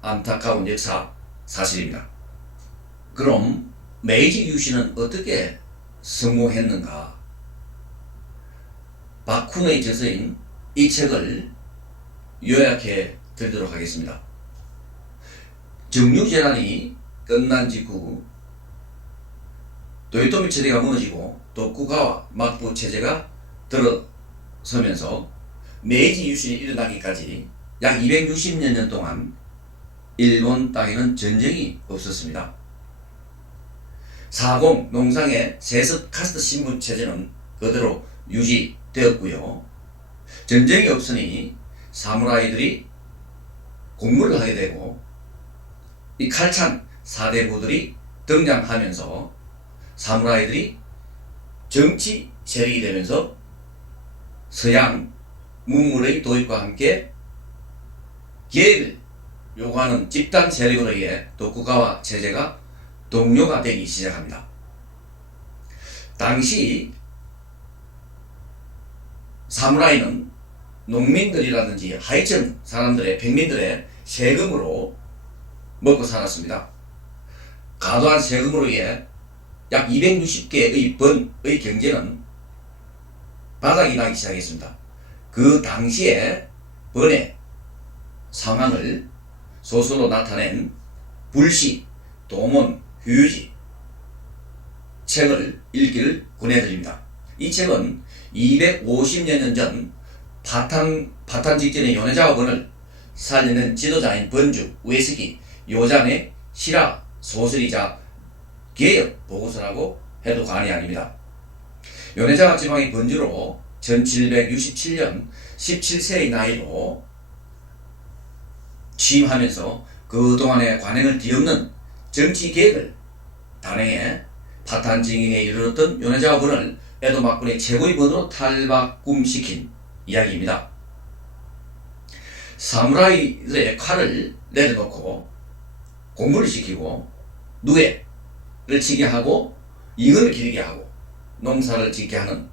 안타까운 역사 사실입니다. 그럼 메이지 유신은 어떻게 성공했는가? 박훈의 저서인 이 책을 요약해 드리도록 하겠습니다. 정류재난이 끝난 직후 도요토미 체제가 무너지고 도쿠가와 막부 체제가 들어서면서 메이지 유신이 일어나기까지 약 260여 년 동안 일본 땅에는 전쟁이 없었습니다. 사공 농상의 세습 카스트 신분 체제는 그대로 유지되었고요. 전쟁이 없으니 사무라이들이 공부를 하게 되고 이 칼찬 사대부들이 등장하면서 사무라이들이 정치 세력이 되면서 서양 문물의 도입과 함께 계획을 요구하는 집단 세력으로 의해 도쿠가와 체제가 동료가 되기 시작합니다. 당시 사무라이는 농민들이라든지 하위층 사람들의 백민들의 세금으로 먹고 살았습니다. 과도한 세금으로 인해 약 260개의 번의 경제는 바닥이 나기 시작했습니다. 그 당시에 번의 상황을 소설로 나타낸 불시, 동원, 휴유지 책을 읽기를 권해드립니다. 이 책은 250여 년 전 파탄 직전의 요네자와 번을 살리는 지도자인 번주, 우에스키, 요잔의 실화 소설이자 개혁 보고서라고 해도 과언이 아닙니다. 요네자와 지방의 번주로 1767년 17세의 나이로 취임하면서 그동안의 관행을 뒤엎는 정치 개혁을 단행해 파탄 증인에 이르렀던 요네자와 번을 에도 막군의 최고의 번으로 탈바꿈시킨 이야기입니다. 사무라이들의 칼을 내려놓고 공부를 시키고 누에를 치게 하고 이근을 기르게 하고 농사를 짓게 하는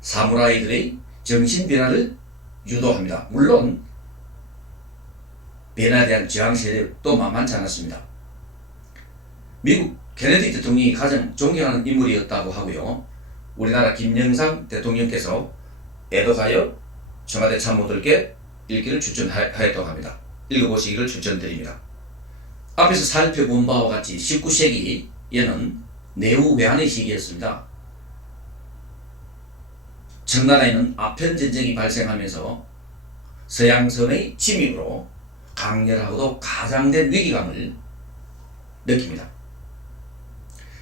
사무라이들의 정신 변화를 유도합니다. 물론 변화에 대한 저항 세력도 만만치 않았습니다. 미국 케네디 대통령이 가장 존경하는 인물이었다고 하고요. 우리나라 김영삼 대통령께서 애도하여 청와대 참모들께 읽기를 추천하였다고 합니다. 읽어보시기를 추천드립니다. 앞에서 살펴본 바와 같이 19세기에는 내후 외환의 시기였습니다. 청나라에는 아편전쟁이 발생하면서 서양선의 침입으로 강렬하고도 가장된 위기감을 느낍니다.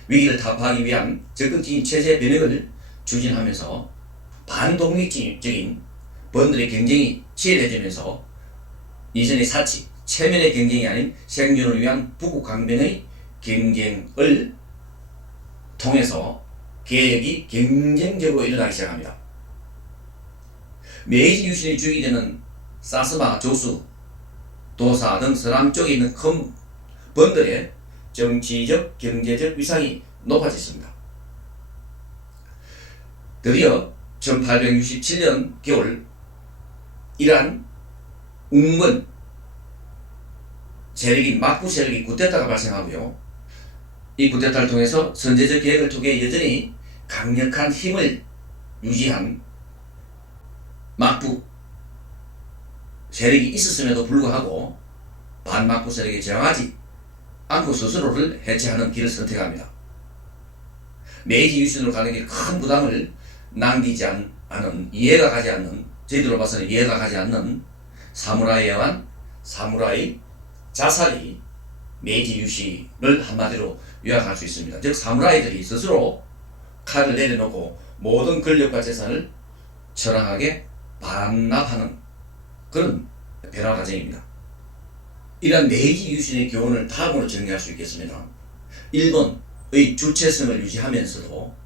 위기를 타파하기 위한 적극적인 체제 변혁을 추진하면서 반독립적인 번들의 경쟁이 치열해지면서 이전의 사치, 체면의 경쟁이 아닌 생존을 위한 부국강병의 경쟁을 통해서 개혁이 경쟁적으로 일어나기 시작합니다. 메이지 유신이 주역이 되는 사스마, 조수, 도사 등 서남 쪽에 있는 큰 번들의 정치적, 경제적 위상이 높아졌습니다. 드디어 1867년 겨울 이란 웅문 세력인 막부 세력이 쿠데타가 발생하고요. 이 쿠데타를 통해서 선제적 개혁을 통해 여전히 강력한 힘을 유지한 막부 세력이 있었음에도 불구하고 반막부 세력에 저항하지 않고 스스로를 해체하는 길을 선택합니다. 메이지 유신으로 가는 길 큰 부담을 남기지 않은, 이해가 가지 않는, 저희들로 봐서는 이해가 가지 않는 사무라이에 의한 사무라이 자살이 메이지 유신을 한마디로 요약할 수 있습니다. 즉 사무라이들이 스스로 칼을 내려놓고 모든 권력과 재산을 처량하게 반납하는 그런 변화 과정입니다. 이러한 메이지 유신의 교훈을 다음으로 정리할 수 있겠습니다. 일본의 주체성을 유지하면서도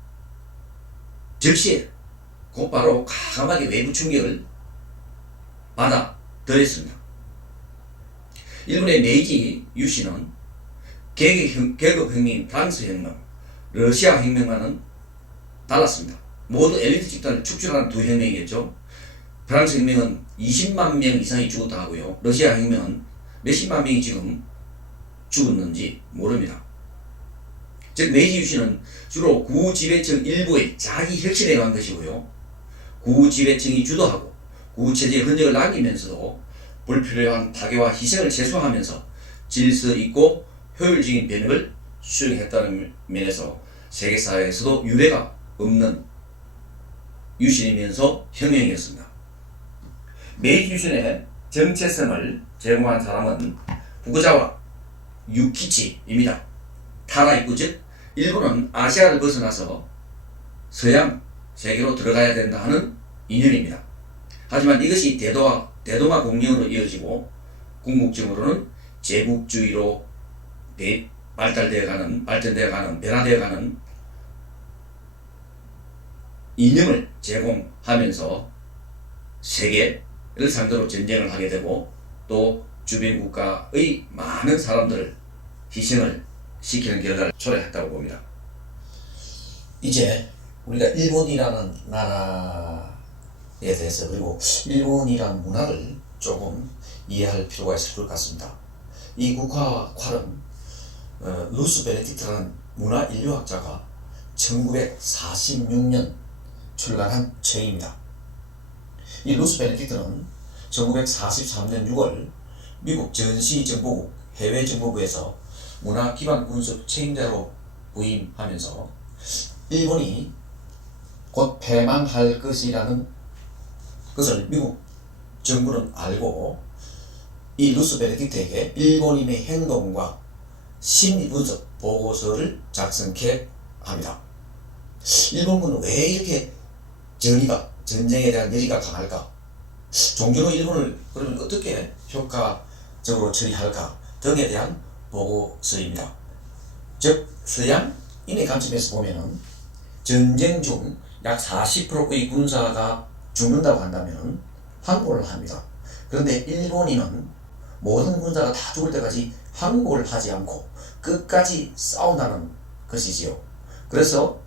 즉시 곧바로 과감하게 외부 충격을 받아들였습니다. 일본의 메이지 유신은 계급혁명, 프랑스 혁명, 러시아 혁명과는 달랐습니다. 모두 엘리트 집단을 축출하는 두 혁명이겠죠. 프랑스 혁명은 20만 명 이상이 죽었다 하고요. 러시아 혁명은 몇십만 명이 지금 죽었는지 모릅니다. 즉 메이지 유신은 주로 구지배층 일부의 자기 혁신에 의한 것이고요. 구지배층이 주도하고 구체제의 흔적을 남기면서도 불필요한 파괴와 희생을 제소하면서 질서 있고 효율적인 변혁을 수행했다는 면에서 세계사회에서도 유례가 없는 유신이면서 혁명이었습니다. 메이지 유신의 정체성을 제공한 사람은 후쿠자와 유키치입니다. 타라이쿠 즉 일본은 아시아를 벗어나서 서양 세계로 들어가야 된다 하는 이념입니다. 하지만 이것이 대동아 공영으로 이어지고 궁극적으로는 제국주의로 변화되어가는 이념을 제공하면서 세계를 상대로 전쟁을 하게 되고 또 주변 국가의 많은 사람들을 희생을 시키는 결과를 초래했다고 봅니다. 이제 우리가 일본이라는 나라에 대해서 그리고 일본이라는 문화를 조금 이해할 필요가 있을 것 같습니다. 이 국화 콸은 루스 베네딕트라는 문화인류학자가 1946년 출간한 책입니다. 이 루스 베네딕트는 1943년 6월 미국 전시정보국 해외정보부에서 문화기반 분석 책임자로 부임하면서 일본이 곧 패망할 것이라는 것을 미국 정부는 알고 이 루스 베네딕트에게 일본인의 행동과 심리분석 보고서를 작성케 합니다. 일본군은 왜 이렇게 전쟁에 대한 열의가 강할까? 종전의 일본을 그러면 어떻게 효과적으로 처리할까? 등에 대한 보고서입니다. 즉 서양인의 관점에서 보면은 전쟁 중 약 40%의 군사가 죽는다고 한다면 항복을 합니다. 그런데 일본인은 모든 군사가 다 죽을 때까지 항복을 하지 않고 끝까지 싸운다는 것이지요. 그래서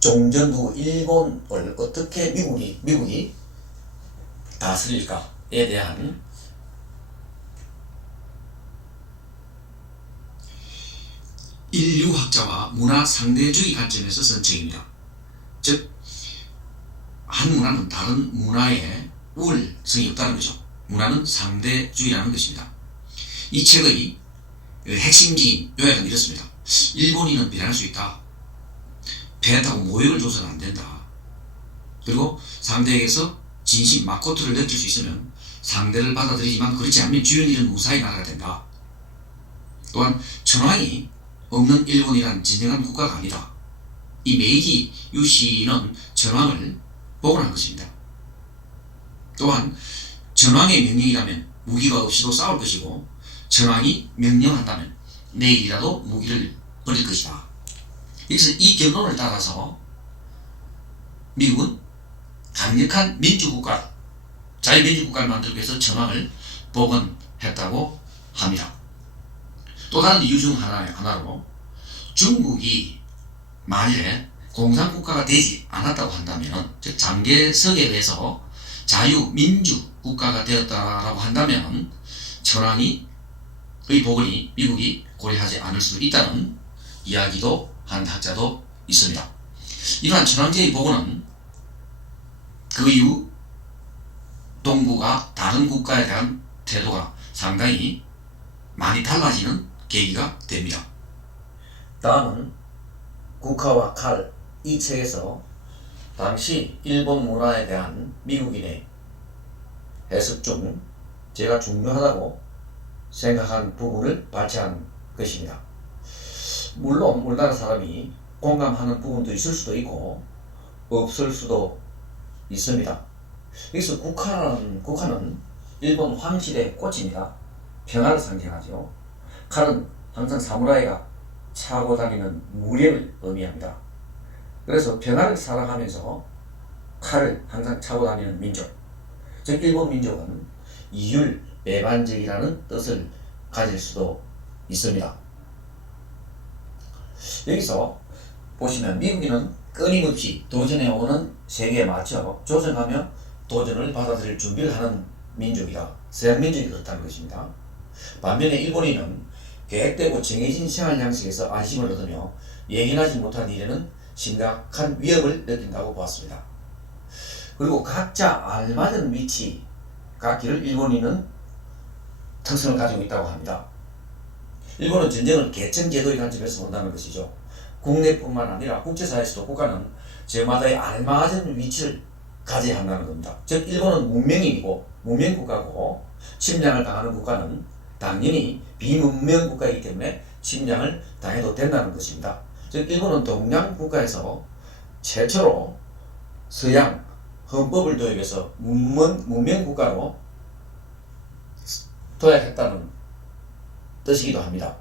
종전 후 일본을 어떻게 미국이 다스릴까에 대한 인류학자와 문화 상대주의 관점에서 쓴 책입니다. 즉, 한 문화는 다른 문화에 우월성이 없다는 거죠. 문화는 상대주의라는 것입니다. 이 책의 핵심지인 요약은 이렇습니다. 일본인은 비난할 수 있다. 배타고 모욕을 줘서는 안 된다. 그리고 상대에게서 진심 마코토를 느낄 수 있으면 상대를 받아들이지만 그렇지 않으면 주연 일은 무사히 나가야 된다. 또한 천황이 없는 일본이란 진정한 국가가 아니다. 이 메이지 유신은 천황을 복원한 것입니다. 또한 천황의 명령이라면 무기가 없이도 싸울 것이고 천황이 명령한다면 내일이라도 무기를 버릴 것이다. 그래서 이 결론을 따라서 미국은 강력한 민주국가, 자유민주국가를 만들기 위해서 전황을 복원했다고 합니다. 또 다른 이유 중 하나로 중국이 만일에 공산국가가 되지 않았다고 한다면, 즉 장개석에 의해서 자유민주국가가 되었다라고 한다면 전황의 복원이 미국이 고려하지 않을 수 있다는 이야기도 한 학자도 있습니다. 이러한 천황제의 복원은 그 이후 동북아 다른 국가에 대한 태도가 상당히 많이 달라지는 계기가 됩니다. 다음은 국화와 칼, 이 책에서 당시 일본 문화에 대한 미국인의 해석 중 제가 중요하다고 생각한 부분을 발췌한 것입니다. 물론 우리나라 사람이 공감하는 부분도 있을 수도 있고 없을 수도 있습니다. 여기서 국화는 일본 황실의 꽃입니다. 평화를 상징하죠. 칼은 항상 사무라이가 차고 다니는 무력을 의미합니다. 그래서 평화를 살아가면서 칼을 항상 차고 다니는 민족, 즉 일본 민족은 이율배반적이라는 뜻을 가질 수도 있습니다. 여기서 보시면 미국인은 끊임없이 도전해오는 세계에 맞춰 조정하며 도전을 받아들일 준비를 하는 민족이다. 서양 민족이 그렇다는 것입니다. 반면에 일본인은 계획되고 정해진 생활 양식에서 안심을 얻으며 예견하지 못한 일에는 심각한 위협을 느낀다고 보았습니다. 그리고 각자 알맞은 위치 갖기를 일본인은 특성을 가지고 있다고 합니다. 일본은 전쟁을 계층제도의 관점에서 본다는 것이죠. 국내뿐만 아니라 국제사회에서도 국가는 저마다의 알맞은 위치를 가져야 한다는 겁니다. 즉 일본은 문명인이고 문명국가고 침략을 당하는 국가는 당연히 비문명 국가이기 때문에 침략을 당해도 된다는 것입니다. 즉 일본은 동양 국가에서 최초로 서양 헌법을 도입해서 문명 국가로 도약했다는 뜻이기도 합니다.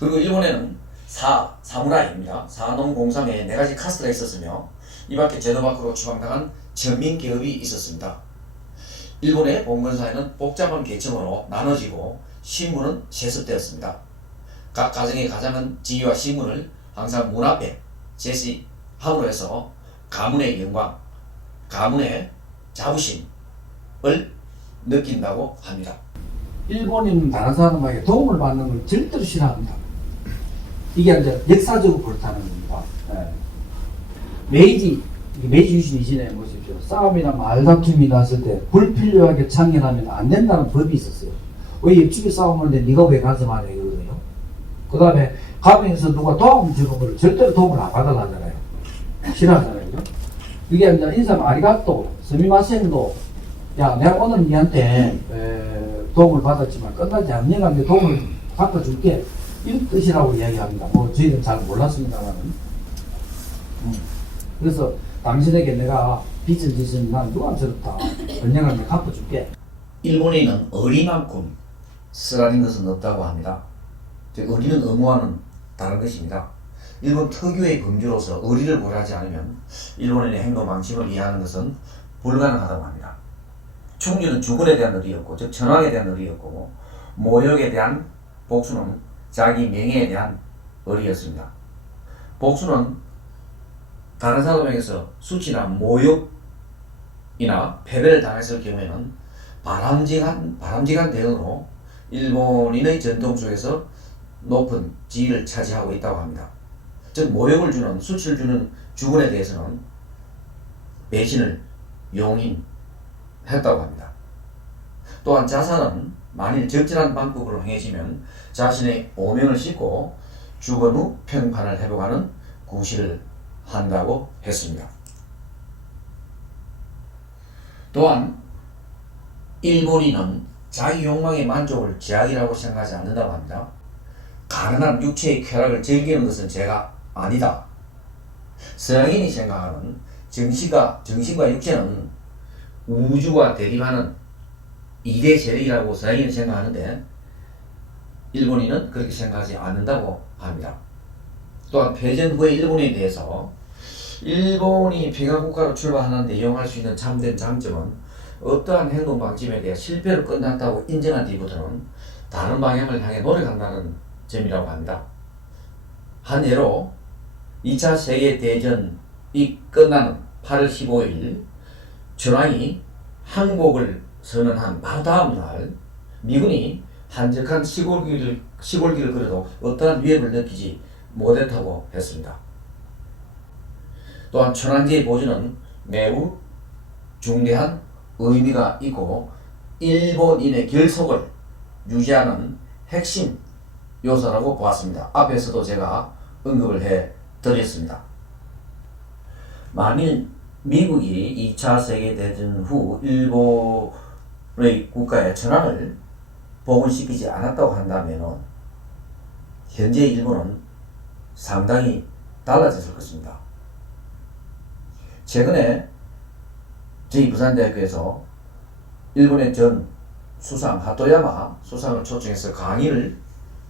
그리고 일본에는 사무라이입니다. 사농공상에 4가지 카스트가 있었으며 이 밖에 제도 밖으로 추방당한 전민계급이 있었습니다. 일본의 봉건사회는 복잡한 계층으로 나눠지고 신분은 세습되었습니다. 각 가정의 가장은 지위와 신분을 항상 문 앞에 제시함으로 해서 가문의 영광, 가문의 자부심을 느낀다고 합니다. 일본인은 다른 사람에게 도움을 받는 걸 절대로 싫어합니다. 이게 이제 역사적으로 그렇다는 겁니다. 메이지 유신 이전에 보십시오. 싸움이나 말다툼이 났을 때 불필요하게 참견하면 안 된다는 법이 있었어요. 왜 옆집에 싸우는데 네가 왜 가서 말해 그러거든요. 그 다음에 가면서 누가 도움 주는 걸 절대로 도움을 안 받아가잖아요. 싫어하잖아요. 그죠? 이게 이제 인사는 아리가또, 스미마센도 야 내가 오늘 니한테 도움을 받았지만 끝나지 않으니까 내 도움을 바꿔줄게 이런 뜻이라고 이야기합니다. 뭐 저희는 잘 몰랐습니다만은. 그래서 당신에게 내가 빚을 지으면 난 누감스럽다. 언젠가 내가 갚아줄게. 일본인은 의리만큼 쓰라린 것은 없다고 합니다. 즉 의리는 의무와는 다른 것입니다. 일본 특유의 금주로서 의리를 고려하지 않으면 일본인의 행동 방침을 이해하는 것은 불가능하다고 합니다. 충주는 주군에 대한 의리였고, 즉 전황에 대한 의리였고, 모욕에 대한 복수는 자기 명예에 대한 의리였습니다. 복수는 다른 사람에게서 수치나 모욕이나 패배를 당했을 경우에는 바람직한 대응으로 일본인의 전통 속에서 높은 지위를 차지하고 있다고 합니다. 즉 모욕을 주는, 수치를 주는 주군에 대해서는 배신을 용인했다고 합니다. 또한 자살은 만일 적절한 방법으로 행해지면 자신의 오명을 싣고 죽은 후 평판을 회복하는 구실을 한다고 했습니다. 또한 일본인은 자기 욕망의 만족을 제약이라고 생각하지 않는다고 합니다. 가난한 육체의 쾌락을 즐기는 것은 죄가 아니다. 서양인이 생각하는 정신과 육체는 우주와 대립하는 2대 세력이라고 서양인은 생각하는데 일본인은 그렇게 생각하지 않는다고 합니다. 또한 패전 후의 일본에 대해서 일본이 평화국가로 출발하는 데 이용할 수 있는 참된 장점은 어떠한 행동 방침에 대해 실패로 끝났다고 인정한 뒤부터는 다른 방향을 향해 노력한다는 점이라고 합니다. 한 예로 2차 세계대전이 끝나는 8월 15일 전황이 항복을 선언한 바로 다음 날 미군이 한적한 시골길을 걸어도 어떠한 위협을 느끼지 못했다고 했습니다. 또한 천황제의 보존은 매우 중대한 의미가 있고 일본인의 결속을 유지하는 핵심 요소라고 보았습니다. 앞에서도 제가 언급을 해 드렸습니다. 만일 미국이 2차 세계대전 후 일본의 국가의 천황을 복원시키지 않았다고 한다면 현재 일본은 상당히 달라졌을 것입니다. 최근에 저희 부산대학교에서 일본의 전 수상 하토야마 수상을 초청해서 강의를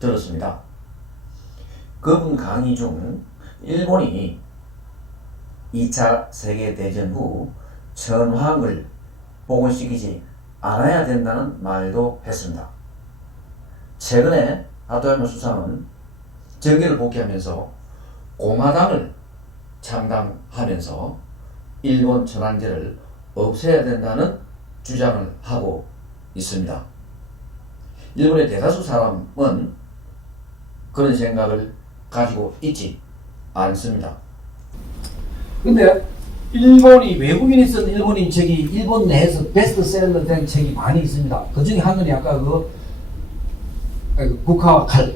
들었습니다. 그분 강의 중 일본이 2차 세계대전 후 천황을 복원시키지 않아야 된다는 말도 했습니다. 최근에 하토야마 수상은 정계를 복귀하면서 공화당을 창당하면서 일본 천황제를 없애야 된다는 주장을 하고 있습니다. 일본의 대다수 사람은 그런 생각을 가지고 있지 않습니다. 근데 일본이 외국인이 쓴 일본인 책이 일본 내에서 베스트셀러 된 책이 많이 있습니다. 그 중에 한 권이 아까 그 국화와 칼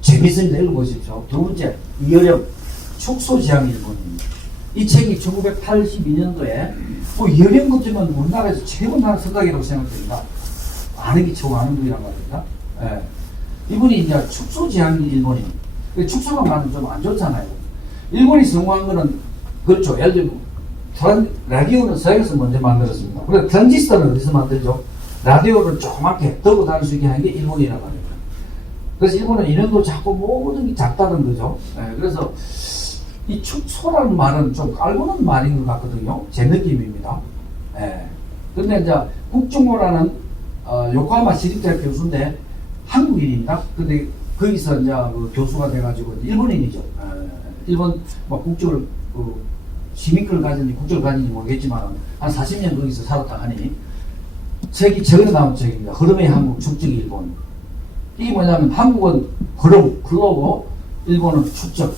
재밌습니다. 읽어보십시오. 두 번째 이여령 축소지향 일본입니다. 이 책이 1982년도에 이여령 것쯤은 우리나라에서 최고 나는 성각이라고 생각됩니다. 아는 게 최고 아는 분이란 말입니다. 예. 이분이 이제 축소지향 일본인. 축소가 말은 좀 안 좋잖아요. 일본이 성공한 거는 그렇죠. 예를 들면 라디오는 서양에서 먼저 만들었습니다. 그런데 트랜지스터는 어디서 만들죠? 라디오를 조그맣게 들고 다닐 수 있게 하는 게 일본이라고 합니다. 그래서 일본은 이런도 자꾸 모든 게 작다는 거죠. 그래서 이 축소라는 말은 좀 깔보는 말인 것 같거든요. 제 느낌입니다. 그런데 이제 국중호라는 요코하마 시립대학 교수인데 한국인입니다. 근데 거기서 이제 그 교수가 돼가지고 일본인이죠. 일본 뭐 국적을 시민권을 가진지 국적을 가진지 모르겠지만 한 40년 거기서 살았다 하니 책이 적어 나온 책입니다. 흐름의 한국, 축적 일본. 이게 뭐냐면 한국은 흐름, 흘러고 일본은 축적.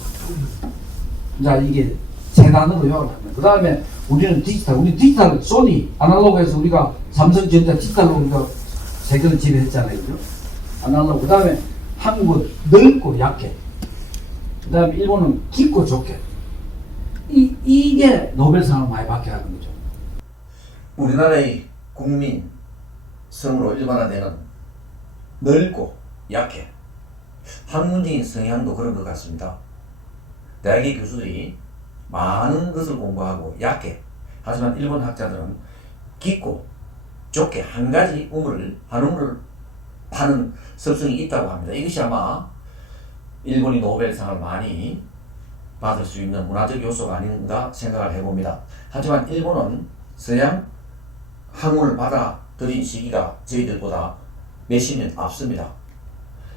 자, 이게 세 단어로 요약을 합니다. 그 다음에 우리는 디지털, 소니, 아날로그에서 우리가 삼성전자 디지털로 우리가 세계를 지배했잖아요. 그죠? 아날로그. 그 다음에 한국은 넓고 약해. 그 다음에 일본은 깊고 좁게. 이게 노벨상을 많이 받게 하는 거죠. 우리나라의 국민 성으로 일반화되는 넓고 약해. 학문적인 성향도 그런 것 같습니다. 대학의 교수들이 많은 것을 공부하고 약해. 하지만 일본 학자들은 깊고 좁게 한 우물을 파는 습성이 있다고 합니다. 이것이 아마 일본이 노벨상을 많이 받을 수 있는 문화적 요소가 아닌가 생각을 해봅니다. 하지만 일본은 서양 학문을 받아들인 시기가 저희들보다 몇십 년 앞섭니다.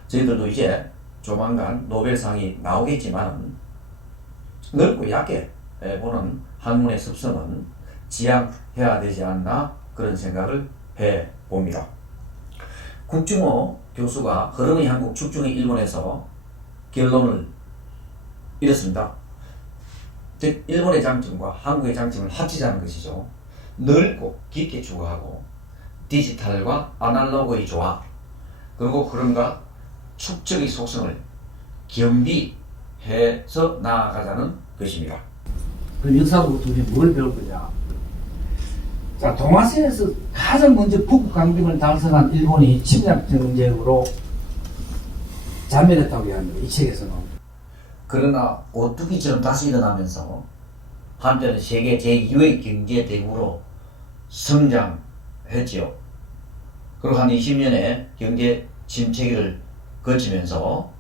저희들도 이제 조만간 노벨상이 나오겠지만 넓고 얕게 보는 학문의 습성은 지양해야 되지 않나 그런 생각을 해봅니다. 국중호 교수가 흐름의 한국, 축중의 일본에서 결론을 이렇습니다. 즉 일본의 장점과 한국의 장점을 합치자는 것이죠. 넓고 깊게 추구하고 디지털과 아날로그의 조화 그리고 흐름과 축적의 속성을 겸비해서 나아가자는 것입니다. 그럼 역사부터 우리 뭘 배울 거냐? 자, 동아시아에서 가장 먼저 북극 강빙을 달성한 일본이 침략 정책으로 자멸했다고 이야기합니다. 이 책에서는. 그러나 오뚜기처럼 다시 일어나면서 한때는 세계 제2의 경제 대국으로 성장했지요. 그리고 한 20년의 경제 침체기를 거치면서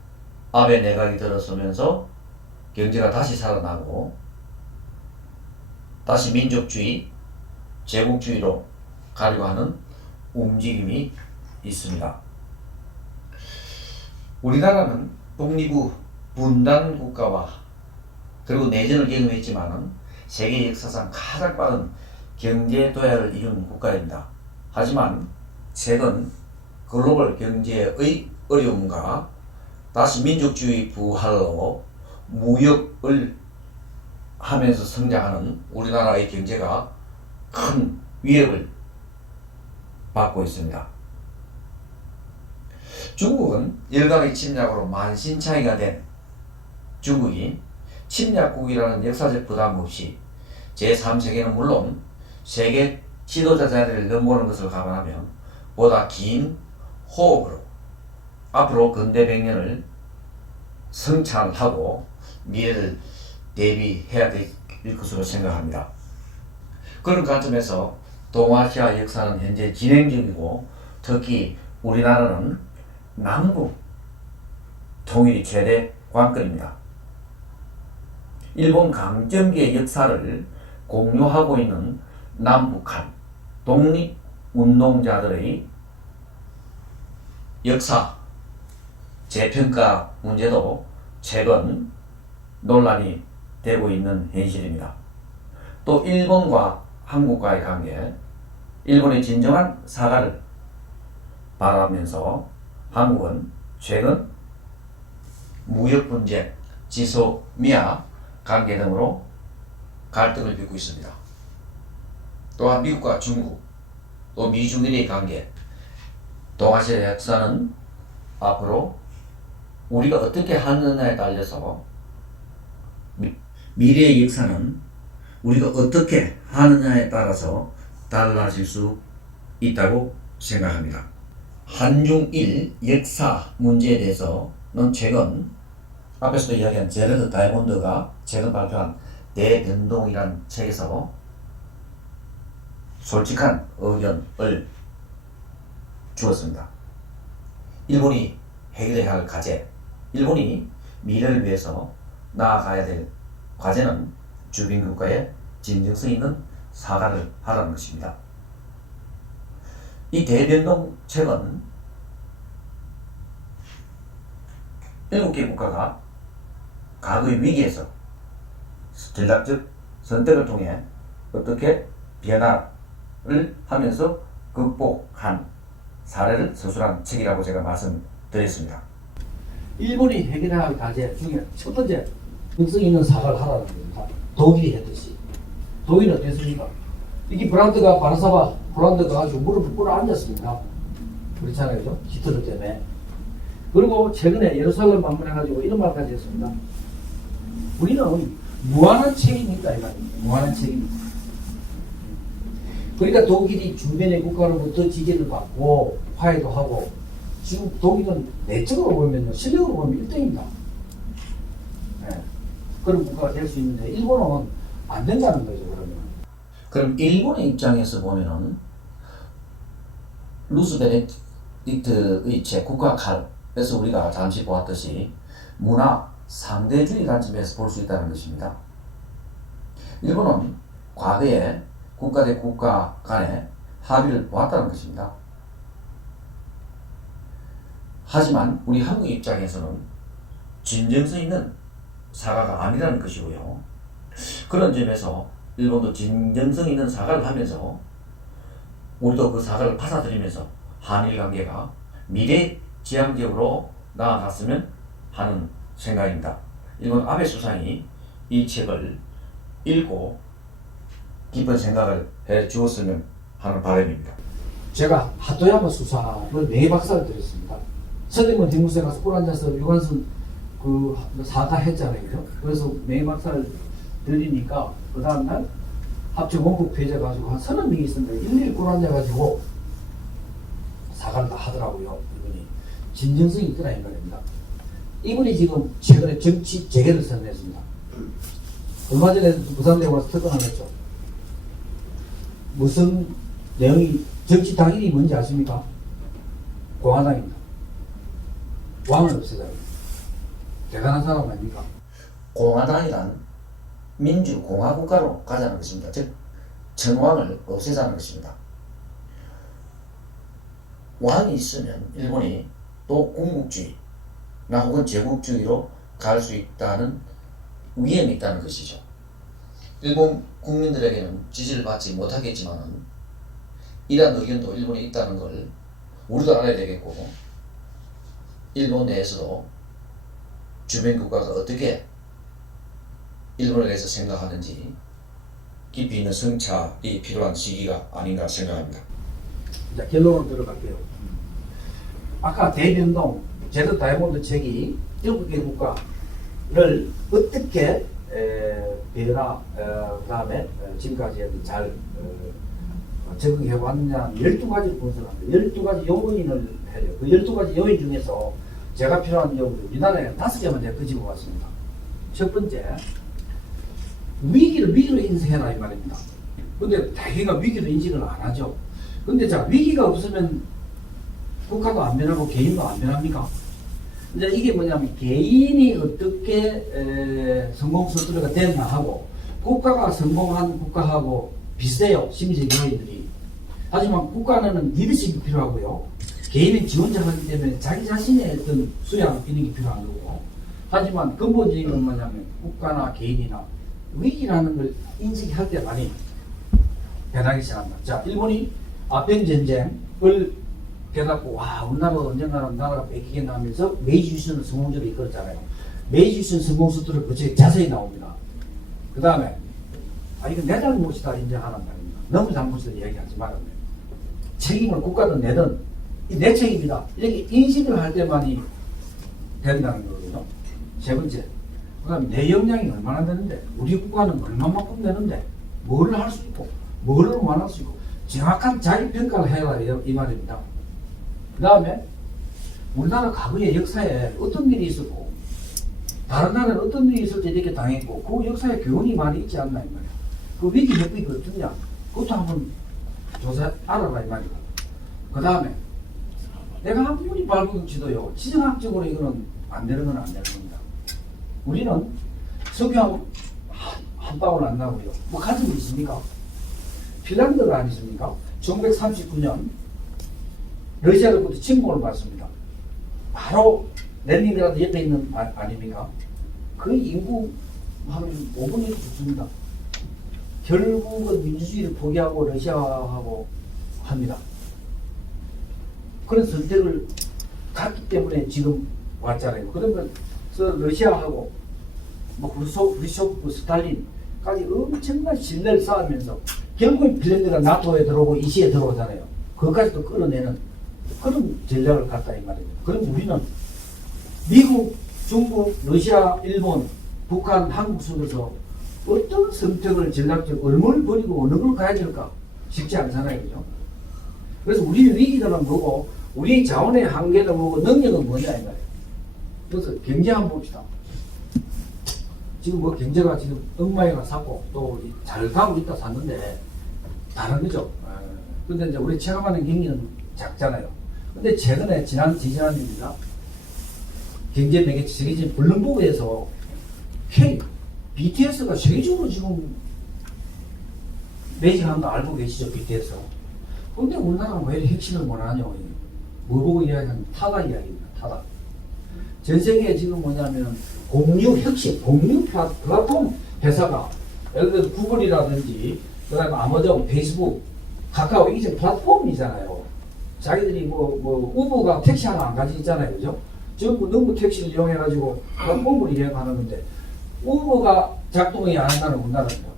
아베 내각이 들어서면서 경제가 다시 살아나고 다시 민족주의, 제국주의로 가려고 하는 움직임이 있습니다. 우리나라는 독립 분단 국가와 그리고 내전을 경험했지만 세계 역사상 가장 빠른 경제 도약을 이룬 국가입니다. 하지만 최근 글로벌 경제의 어려움과 다시 민족주의 부활로 무역을 하면서 성장하는 우리나라의 경제가 큰 위협을 받고 있습니다. 중국은 열강의 침략으로 만신창이가 된 중국이 침략국이라는 역사적 부담 없이 제3세계는 물론 세계 지도자 자리를 넘보는 것을 감안하면 보다 긴 호흡으로 앞으로 근대 100년을 성찰하고 미래를 대비해야 될 것으로 생각합니다. 그런 관점에서 동아시아 역사는 현재 진행 중이고 특히 우리나라는 남북 통일이 최대 관건입니다. 일본 강점기의 역사를 공유하고 있는 남북한 독립운동자들의 역사 재평가 문제도 최근 논란이 되고 있는 현실입니다. 또 일본과 한국과의 관계, 일본의 진정한 사과를 바라면서 한국은 최근 무역 분쟁, 지소미아 관계 등으로 갈등을 빚고 있습니다. 또한 미국과 중국, 또 미중일의 관계, 동아시아 역사는 앞으로 우리가 어떻게 하느냐에 따라서 미래의 역사는 우리가 어떻게 하느냐에 따라서 달라질 수 있다고 생각합니다. 한중일 역사 문제에 대해서는 최근 앞에서도 이야기한 제러드 다이몬드가 최근 발표한 대변동이라는 책에서 솔직한 의견을 주었습니다. 일본이 해결해야 할 과제, 일본이 미래를 위해서 나아가야 될 과제는 주변 국가에 진정성 있는 사과를 하라는 것입니다. 이 대변동 책은 7개 국가가 과거의 위기에서 전략적 선택을 통해 어떻게 변화를 하면서 극복한 사례를 서술한 책이라고 제가 말씀드렸습니다. 일본이 해결해야 할 과제 중에 첫 번째, 정성 있는 사과를 하라는 겁니다. 독일이 했듯이. 독일은 어땠습니까? 이게 바르사바 브란드가 가지고 무릎을 꿇어 앉았습니다. 그렇잖아요, 그죠? 히틀러 때문에. 그리고 최근에 예루살렘 방문해가지고 이런 말까지 했습니다. 우리는 무한한 책임이 있다, 이거 아닙니까? 무한한 책임이 있다. 그러니까 독일이 주변의 국가로부터 지지를 받고 화해도 하고, 지금 독일은 내적으로 보면요, 실력으로 보면 1등입니다. 네. 그런 국가가 될 수 있는데, 일본은 안 된다는 거죠, 그러면. 그럼 일본의 입장에서 보면은 루스베네딕트의 책 국가 칼에서 우리가 잠시 보았듯이 문화 상대주의 관점에서 볼 수 있다는 것입니다. 일본은 과거에 국가 대 국가 간의 합의를 보았다는 것입니다. 하지만 우리 한국 입장에서는 진정성 있는 사과가 아니라는 것이고요. 그런 점에서 일본도 진정성 있는 사과를 하면서 우리도 그 사과를 받아들이면서 한일 관계가 미래지향적으로 나아갔으면 하는 생각입니다. 일본 아베 수상이 이 책을 읽고 깊은 생각을 해 주었으면 하는 바람입니다. 제가 하토야마 수사를 명예박사를 드렸습니다. 선생님은 뒷무새 가서 꿀 앉아서 유관순 그 사과했잖아요, 그죠? 그래서 명예박사를 드리니까 그 다음날 합체 원국 폐져가지고 한 30명이 있습니다. 일일이 꿀 앉아가지고 사과를 다 하더라고요. 이분이 진정성이 있더라 이 말입니다. 이분이 지금 최근에 정치 재개를 선언했습니다. 얼마 전에 부산대에 와서 특검을 했죠. 무슨 내용이, 정치 당일이 뭔지 아십니까? 공화당입니다. 왕을 없애자. 대단한 사람 아닙니까? 공화당이란 민주공화국가로 가자는 것입니다. 즉 전왕을 없애자는 것입니다. 왕이 있으면 일본이 또 군국주의나 혹은 제국주의로 갈 수 있다는 위험이 있다는 것이죠. 일본 국민들에게는 지지를 받지 못하겠지만은 이러한 의견도 일본에 있다는 걸 우리도 알아야 되겠고, 일본 내에서도 주변 국가가 어떻게 일본에 대해서 생각하는지 깊이 있는 성찰이 필요한 시기가 아닌가 생각합니다. 자, 결론으로 들어갈게요. 아까 대변동 제드 다이몬드 책이 7개 국가를 어떻게 변화, 그 다음에 지금까지 잘 적응해 왔냐 12가지를 분석합니다. 12가지 요인을 해요. 그 12가지 요인 중에서 제가 필요한 요인을 우리나라에 5개만 제가 끄집어 왔습니다. 첫 번째, 위기로 인식해라 이 말입니다. 근데 대개가 위기로 인식을 안 하죠. 근데 자, 위기가 없으면 국가도 안 변하고 개인도 안 변합니까? 이제 이게 뭐냐면 개인이 어떻게 성공 스토리가 됐나 하고 국가가 성공한 국가하고 비슷해요. 심리적 요인들이. 하지만 국가는 리더십이 필요하고요. 개인은 지원자이기 때문에 자기 자신의 어떤 수양 이런 게 필요한 거고. 하지만 근본적인 건 뭐냐면 국가나 개인이나 위기라는 걸 인식할 때만이 변하기 시작합니다. 자, 일본이 아편 전쟁을 깨닫고 와 우리나라가 언젠가는 나라가 뺏기겠나 하면서 메이지 유신을 성공적으로 이끌었잖아요. 메이지 유신 성공 스토리를 그쪽에 자세히 나옵니다. 그 다음에 이건 내 잘못이다 인정하는 말입니다. 너무 잘못을 얘기하지 말아요. 책임을 국가든 내든 내 책임이다 이렇게 인식을 할 때만이 된다는 거거든요. 세 번째, 그 다음에 내 역량이 얼마나 되는데 우리 국가는 얼마만큼 되는데 뭐를 할 수 있고 뭐를 못할 수 있고 정확한 자기평가를 해라 이 말입니다. 그 다음에 우리나라 과거의 역사에 어떤 일이 있었고 다른 나라는 어떤 일이 있을 때 이렇게 당했고 그 역사에 교훈이 많이 있지 않나 이 말이야. 그 위기 몇분이 어떠냐 그것도 한번 조사 알아라 이 말이야. 그 다음에 내가 아무리 발굴지도요 지정학적으로 이거는 안 되는 건 안 되는 겁니다. 우리는 석유하고 한 방울 안 나고요. 뭐 가진 거 있습니까? 핀란드가 아니십니까? 1939년 러시아로부터 침공을 받습니다. 바로 레닌그라드 옆에 있는 아닙니까? 그 인구 한 5분의 1 죽습니다. 결국은 민주주의를 포기하고 러시아하고 합니다. 그런 선택을 갔기 때문에 지금 왔잖아요. 그러면 러시아하고 뭐 후르쇼프, 스탈린까지 엄청난 신뢰를 쌓으면서 결국은 핀란드가 나토에 들어오고 이시에 들어오잖아요. 그것까지도 끌어내는 그런 전략을 갖다 이 말입니다. 그럼 우리는 미국, 중국, 러시아, 일본, 북한, 한국 속에서 어떤 선택을 전략적 얼마를 버리고 어느 걸 가야 될까 쉽지 않잖아요. 그죠? 그래서 우리의 위기는 뭐고 우리의 자원의 한계는 뭐고 능력은 뭐냐 이 말이에요. 그래서 경제 한번 봅시다. 지금 뭐 경제가 지금 엉망이가 샀고 또 잘 가고 있다 샀는데 다른 거죠. 근데 이제 우리 체감하는 경기는 작잖아요. 근데 최근에 지지난입니다. 경제 매개체 세계적인 블룸버그에서 BTS가 세계적으로 지금 매진하는 거 알고 계시죠? BTS. 근데 우리나라는 왜 핵심을 못하냐고. 뭐 보고 이야기하는 타다 이야기입니다. 타다. 전 세계에 지금 뭐냐면 공유 혁신, 공유 플랫폼 회사가 예를 들어서 구글이라든지 그 다음에 아마존, 페이스북, 카카오 이게 지금 플랫폼이잖아요. 자기들이 뭐 우버가 택시 하나 안 가지고 있잖아요. 그죠? 전부 너무 택시를 이용해가지고 플랫폼을 이용하는 건데 우버가 작동이 안 한다는 우리나라입니다.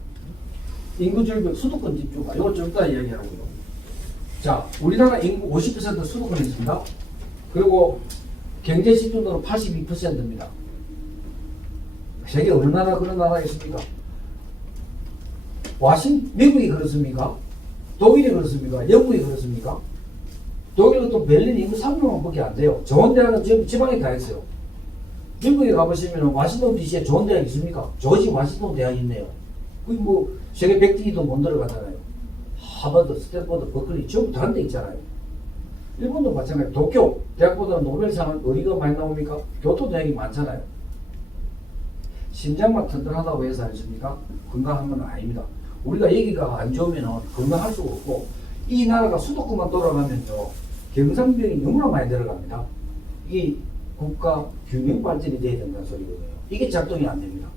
인구 절벽 수도권 집중화 이거 좀 이따 이야기하고요. 자, 우리나라 인구 50% 수도권에 있습니다. 그리고 경제 집중도는 82%입니다. 세계 어느 나라 그런 나라가 있습니까? 미국이 그렇습니까? 독일이 그렇습니까? 영국이 그렇습니까? 독일은 또 베를린 인구 300만 밖에 안 돼요. 좋은 대학은 지금 지방에 다 있어요. 미국에 가보시면 워싱턴 DC에 좋은 대학 있습니까? 조지 워싱턴 대학이 있네요. 거기 뭐 세계 100등이도 못 들어가잖아요. 하버드, 스탠퍼드, 버클리 전부 다른 데 있잖아요. 일본도 마찬가지로 도쿄 대학보다 노벨상은 어디가 많이 나옵니까? 교토 대학이 많잖아요. 심장만 튼튼하다고 해서 아닙니까? 건강한 건 아닙니다. 우리가 여기가 안 좋으면 건강할 수가 없고, 이 나라가 수도권만 돌아가면요, 경상병이 너무나 많이 들어갑니다. 이 국가 균형 발전이 돼야 된다는 소리거든요. 이게 작동이 안 됩니다.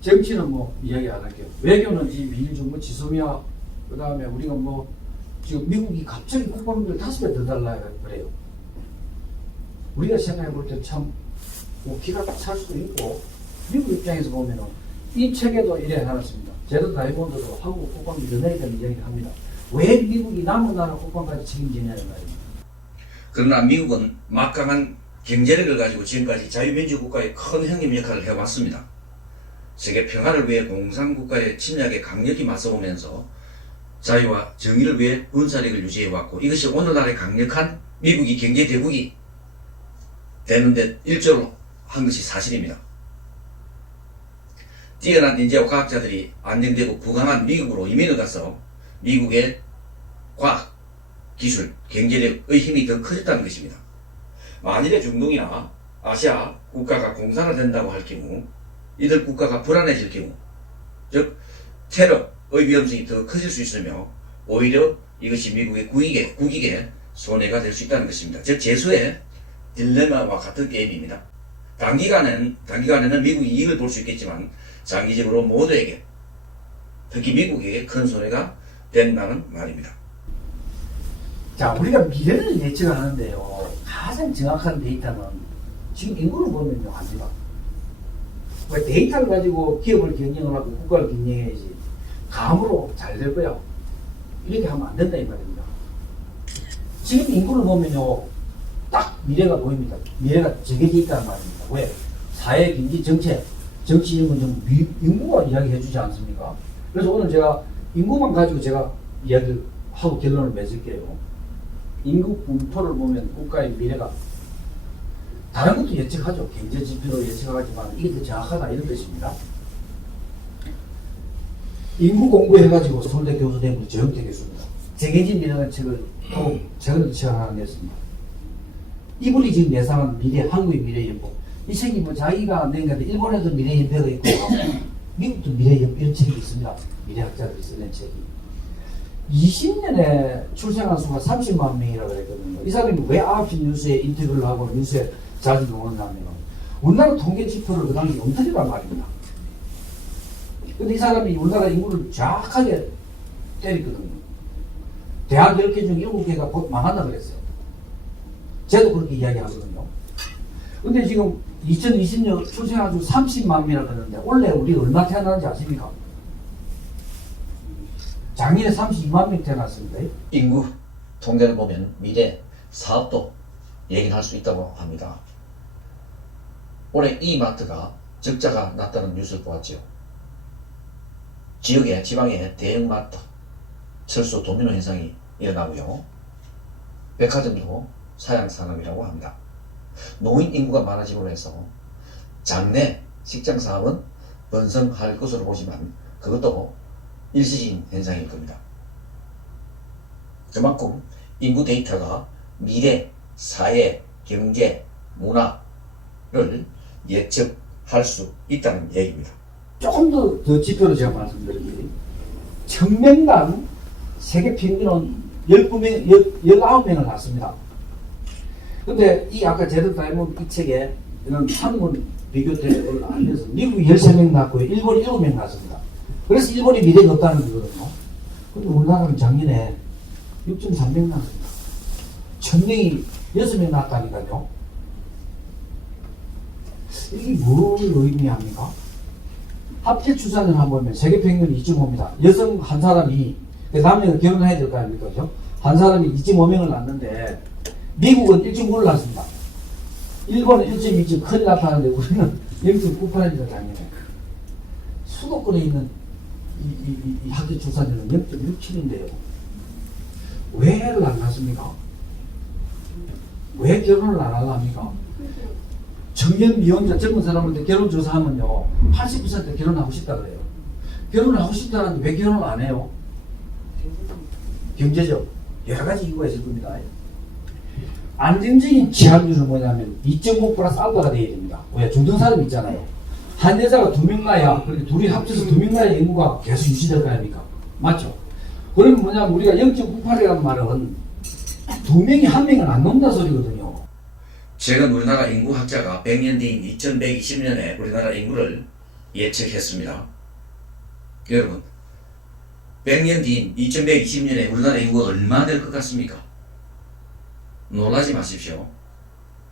정치는 뭐 이야기 안 할게요. 외교는 이 미일 정부 지소미아, 그 다음에 우리가 뭐 지금 미국이 갑자기 국방비를 5배 더 달라 그래요. 우리가 생각해 볼 때 참 뭐 기가 찰 수도 있고, 미국 입장에서 보면은 이 책에도 이래 해놨습니다. 제도 다이본드도 한국 국방비 더 내야 되는 이야기를 합니다. 왜 미국이 남은 나라 국방까지 책임지냐는 말입니다. 그러나 미국은 막강한 경제력을 가지고 지금까지 자유민주국가의 큰 형님 역할을 해왔습니다. 세계 평화를 위해 공산국가의 침략에 강력히 맞서오면서 자유와 정의를 위해 군사력을 유지해왔고, 이것이 오늘날의 강력한 미국이 경제대국이 되는데 일조를 한 것이 사실입니다. 뛰어난 인재와 과학자들이 안정되고 부강한 미국으로 이민을 가서 미국의 과학, 기술, 경제력의 힘이 더 커졌다는 것입니다. 만일에 중동이나 아시아 국가가 공산화 된다고 할 경우, 이들 국가가 불안해질 경우, 즉 테러의 위험성이 더 커질 수 있으며 오히려 이것이 미국의 국익에 손해가 될 수 있다는 것입니다. 즉 제수의 딜레마와 같은 게임입니다. 단기간에는 미국이 이익을 볼 수 있겠지만 장기적으로 모두에게, 특히 미국에게 큰 손해가 된다는 말입니다. 자, 우리가 미래를 예측을 하는데요, 가장 정확한 데이터는 지금 인구를 보면요, 아닙니다. 왜 데이터를 가지고 기업을 경영을 하고 국가를 경영해야지 감으로 잘 될 거야, 이렇게 하면 안 된다 이 말입니다. 지금 인구를 보면요, 딱 미래가 보입니다. 미래가 정해져 있다는 말입니다. 왜? 사회, 경제, 정책, 정치 이런 건 좀 인구가 이야기해 주지 않습니까? 그래서 오늘 제가 인구만 가지고 제가 이야기를 하고 결론을 맺을게요. 인구 분포를 보면 국가의 미래가, 다른 것도 예측하죠. 경제 지표로 예측하지만 이게 더 정확하다 이런 뜻입니다. 인구 공부해가지고 서울대 교수 된 분이 정영태 교수입니다. 정해진 미래라는 책을 최근에 책을 하나 냈습니다. 이분이 지금 예상한 미래, 한국의 미래 연봉. 이 책이 뭐 자기가 낸 건데, 일본에도 미래 연표가 있고, 미국도 미래 연표, 이런 책이 있습니다. 미래학자들이 쓰는 책이. 20년에 출생한 수가 30만 명이라고 했거든요. 이 사람이 왜 9시 뉴스에 인터뷰를 하고 뉴스에 자주 나오느냐면, 우리나라 통계 지표를 그 당시 엉터리란 말입니다. 근데 이 사람이 우리나라 인구를 정확하게 때렸거든요. 대학 10개 중 7개가 곧 망한다 그랬어요. 저도 그렇게 이야기하거든요. 근데 지금 2020년 출생한 수 30만 명이라고 그러는데, 원래 우리 얼마 태어났는지 아십니까? 작년에 32만 명 태어났습니다. 인구 통계를 보면 미래 사업도 얘기를 할 수 있다고 합니다. 올해 이마트가 적자가 났다는 뉴스를 보았죠. 지방에 대형마트, 철수 도미노 현상이 일어나고요. 백화점도 사양산업이라고 합니다. 노인 인구가 많아짐으로 해서 장내 식장 사업은 번성할 것으로 보지만 그것도 일시적인 현상일 겁니다. 그만큼 인구 데이터가 미래, 사회, 경제, 문화를 예측할 수 있다는 얘기입니다. 조금 더 지표로 제가 말씀드릴게요. 1000명당 세계 평균은 19명을 낳습니다. 근데 이 아까 제드 다이몬드 이 책에 이런 한문 비교대를 알려서 미국이 13명 낳고요, 일본이 7명 낳습니다. 그래서 일본이 미래가 없다는 거거든요. 근데 우리나라는 작년에 6.3명 낳습니다. 1000명이 6명 낳았다니까요. 이게 뭘 의미합니까? 합계 출산을 한번 보면 세계 평균 2.5입니다. 여성 한 사람이, 남녀가 결혼해야 될 거 아닙니까? 한 사람이 2.5명을 낳는데, 미국은 1.9를 낳습니다. 일본은 1.2쯤 큰일 났다는데, 우리는 0.98입니다, 작년에. 수도권에 있는 이 합계 출산율은 0.67인데요. 왜를 안 낳습니까? 왜 결혼을 안 하려합니까? 청년 미혼자 젊은 사람한테 결혼조사하면요, 80% 결혼하고 싶다 그래요. 결혼하고 싶다는데 왜 결혼을 안 해요? 경제적 여러 가지 이유가 있을 겁니다. 안정적인 취약률은 뭐냐면 2.5 플러스 알파가 되어야 됩니다. 왜? 중등사람 있잖아요. 한 여자가 2명 나야, 그렇게 둘이 합쳐서 2명 나야 인구가 계속 유지될 거 아닙니까? 맞죠? 그러면 뭐냐면 우리가 0.98이라는 말은 2명이 1명은 안 넘는다 소리거든요. 최근 우리나라 인구학자가 100년 뒤인 2120년에 우리나라 인구를 예측했습니다. 여러분, 100년 뒤인 2120년에 우리나라 인구가 얼마나 될 것 같습니까? 놀라지 마십시오.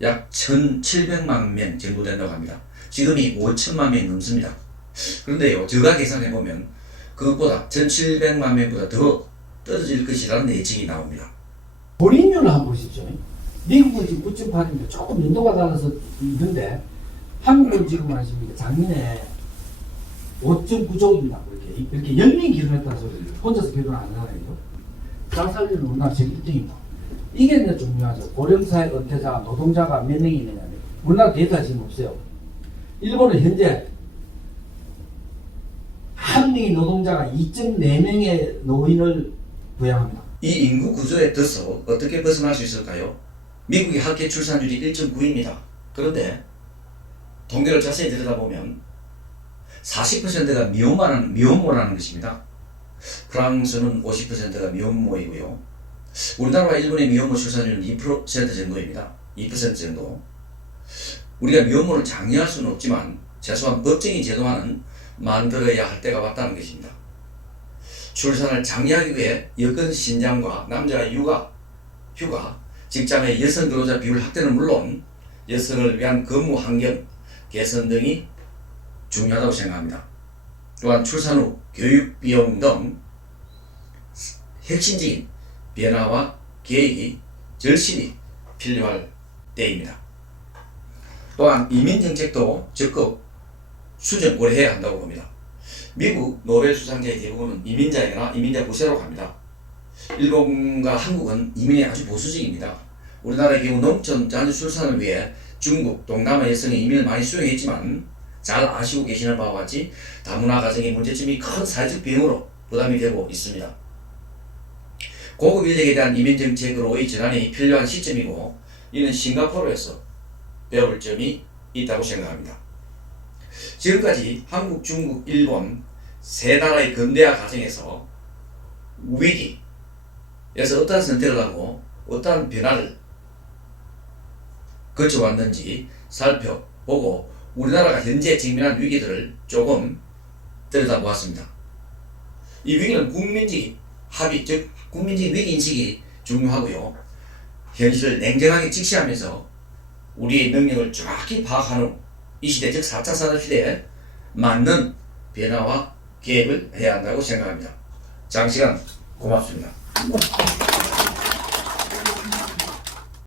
약 1700만 명 정도 된다고 합니다. 지금이 5천만 명 넘습니다. 그런데요, 제가 계산해보면 그것보다 1700만 명보다 더 떨어질 것이라는 예측이 나옵니다. 본인율을 한번 보십시오. 미국은 지금 9.8인데 조금 연도가 달라서 있는데 한국은 지금 아십니까? 작년에 5.9조입니다. 이렇게 연민 기록했다는 소리를 혼자서 기록을 안 하나요? 자살률은 우리나라 제일 1등입니다. 이게 이제 중요하죠. 고령사회 은퇴자가 노동자가 몇 명이 있느냐. 우리나라 데이터 지금 없어요. 일본은 현재 한 명의 노동자가 2.4명의 노인을 부양합니다. 이 인구 구조에 더서 어떻게 벗어날 수 있을까요? 미국의 합계 출산율이 1.9입니다. 그런데 통계를 자세히 들여다보면 40%가 미혼모라는 것입니다. 프랑스는 50%가 미혼모이고요. 우리나라와 일본의 미혼모 출산율은 2% 정도입니다. 2% 정도. 우리가 미혼모를 장려할 수는 없지만 최소한 법적인 제도화는 만들어야 할 때가 왔다는 것입니다. 출산을 장려하기 위해 여건 신장과 남자의 휴가, 직장의 여성 근로자 비율 확대는 물론 여성을 위한 근무 환경 개선 등이 중요하다고 생각합니다. 또한 출산 후 교육 비용 등 핵심적인 변화와 계획이 절실히 필요할 때입니다. 또한 이민 정책도 적극 수정 고려해야 한다고 봅니다. 미국 노벨 수상자의 대부분은 이민자이거나 이민자 9세로 갑니다. 일본과 한국은 이민이 아주 보수적입니다. 우리나라의 경우 농촌 자녀 출산을 위해 중국, 동남아 여성의 이민을 많이 수용했지만 잘 아시고 계시는 바와 같이 다문화 가정의 문제점이 큰 사회적 비용으로 부담이 되고 있습니다. 고급 인력에 대한 이민 정책으로의 전환이 필요한 시점이고 이는 싱가포르에서 배울 점이 있다고 생각합니다. 지금까지 한국, 중국, 일본 세 나라의 근대화 과정에서 위기에서 어떠한 선택을 하고 어떠한 변화를 거쳐왔는지 살펴보고 우리나라가 현재 직면한 위기들을 조금 들여다보았습니다. 이 위기는 국민적 합의, 즉 국민적 위기인식이 중요하고요. 현실을 냉정하게 직시하면서 우리의 능력을 정확히 파악한 후 이 시대, 즉 4차 산업시대에 맞는 변화와 계획을 해야 한다고 생각합니다. 장시간 고맙습니다.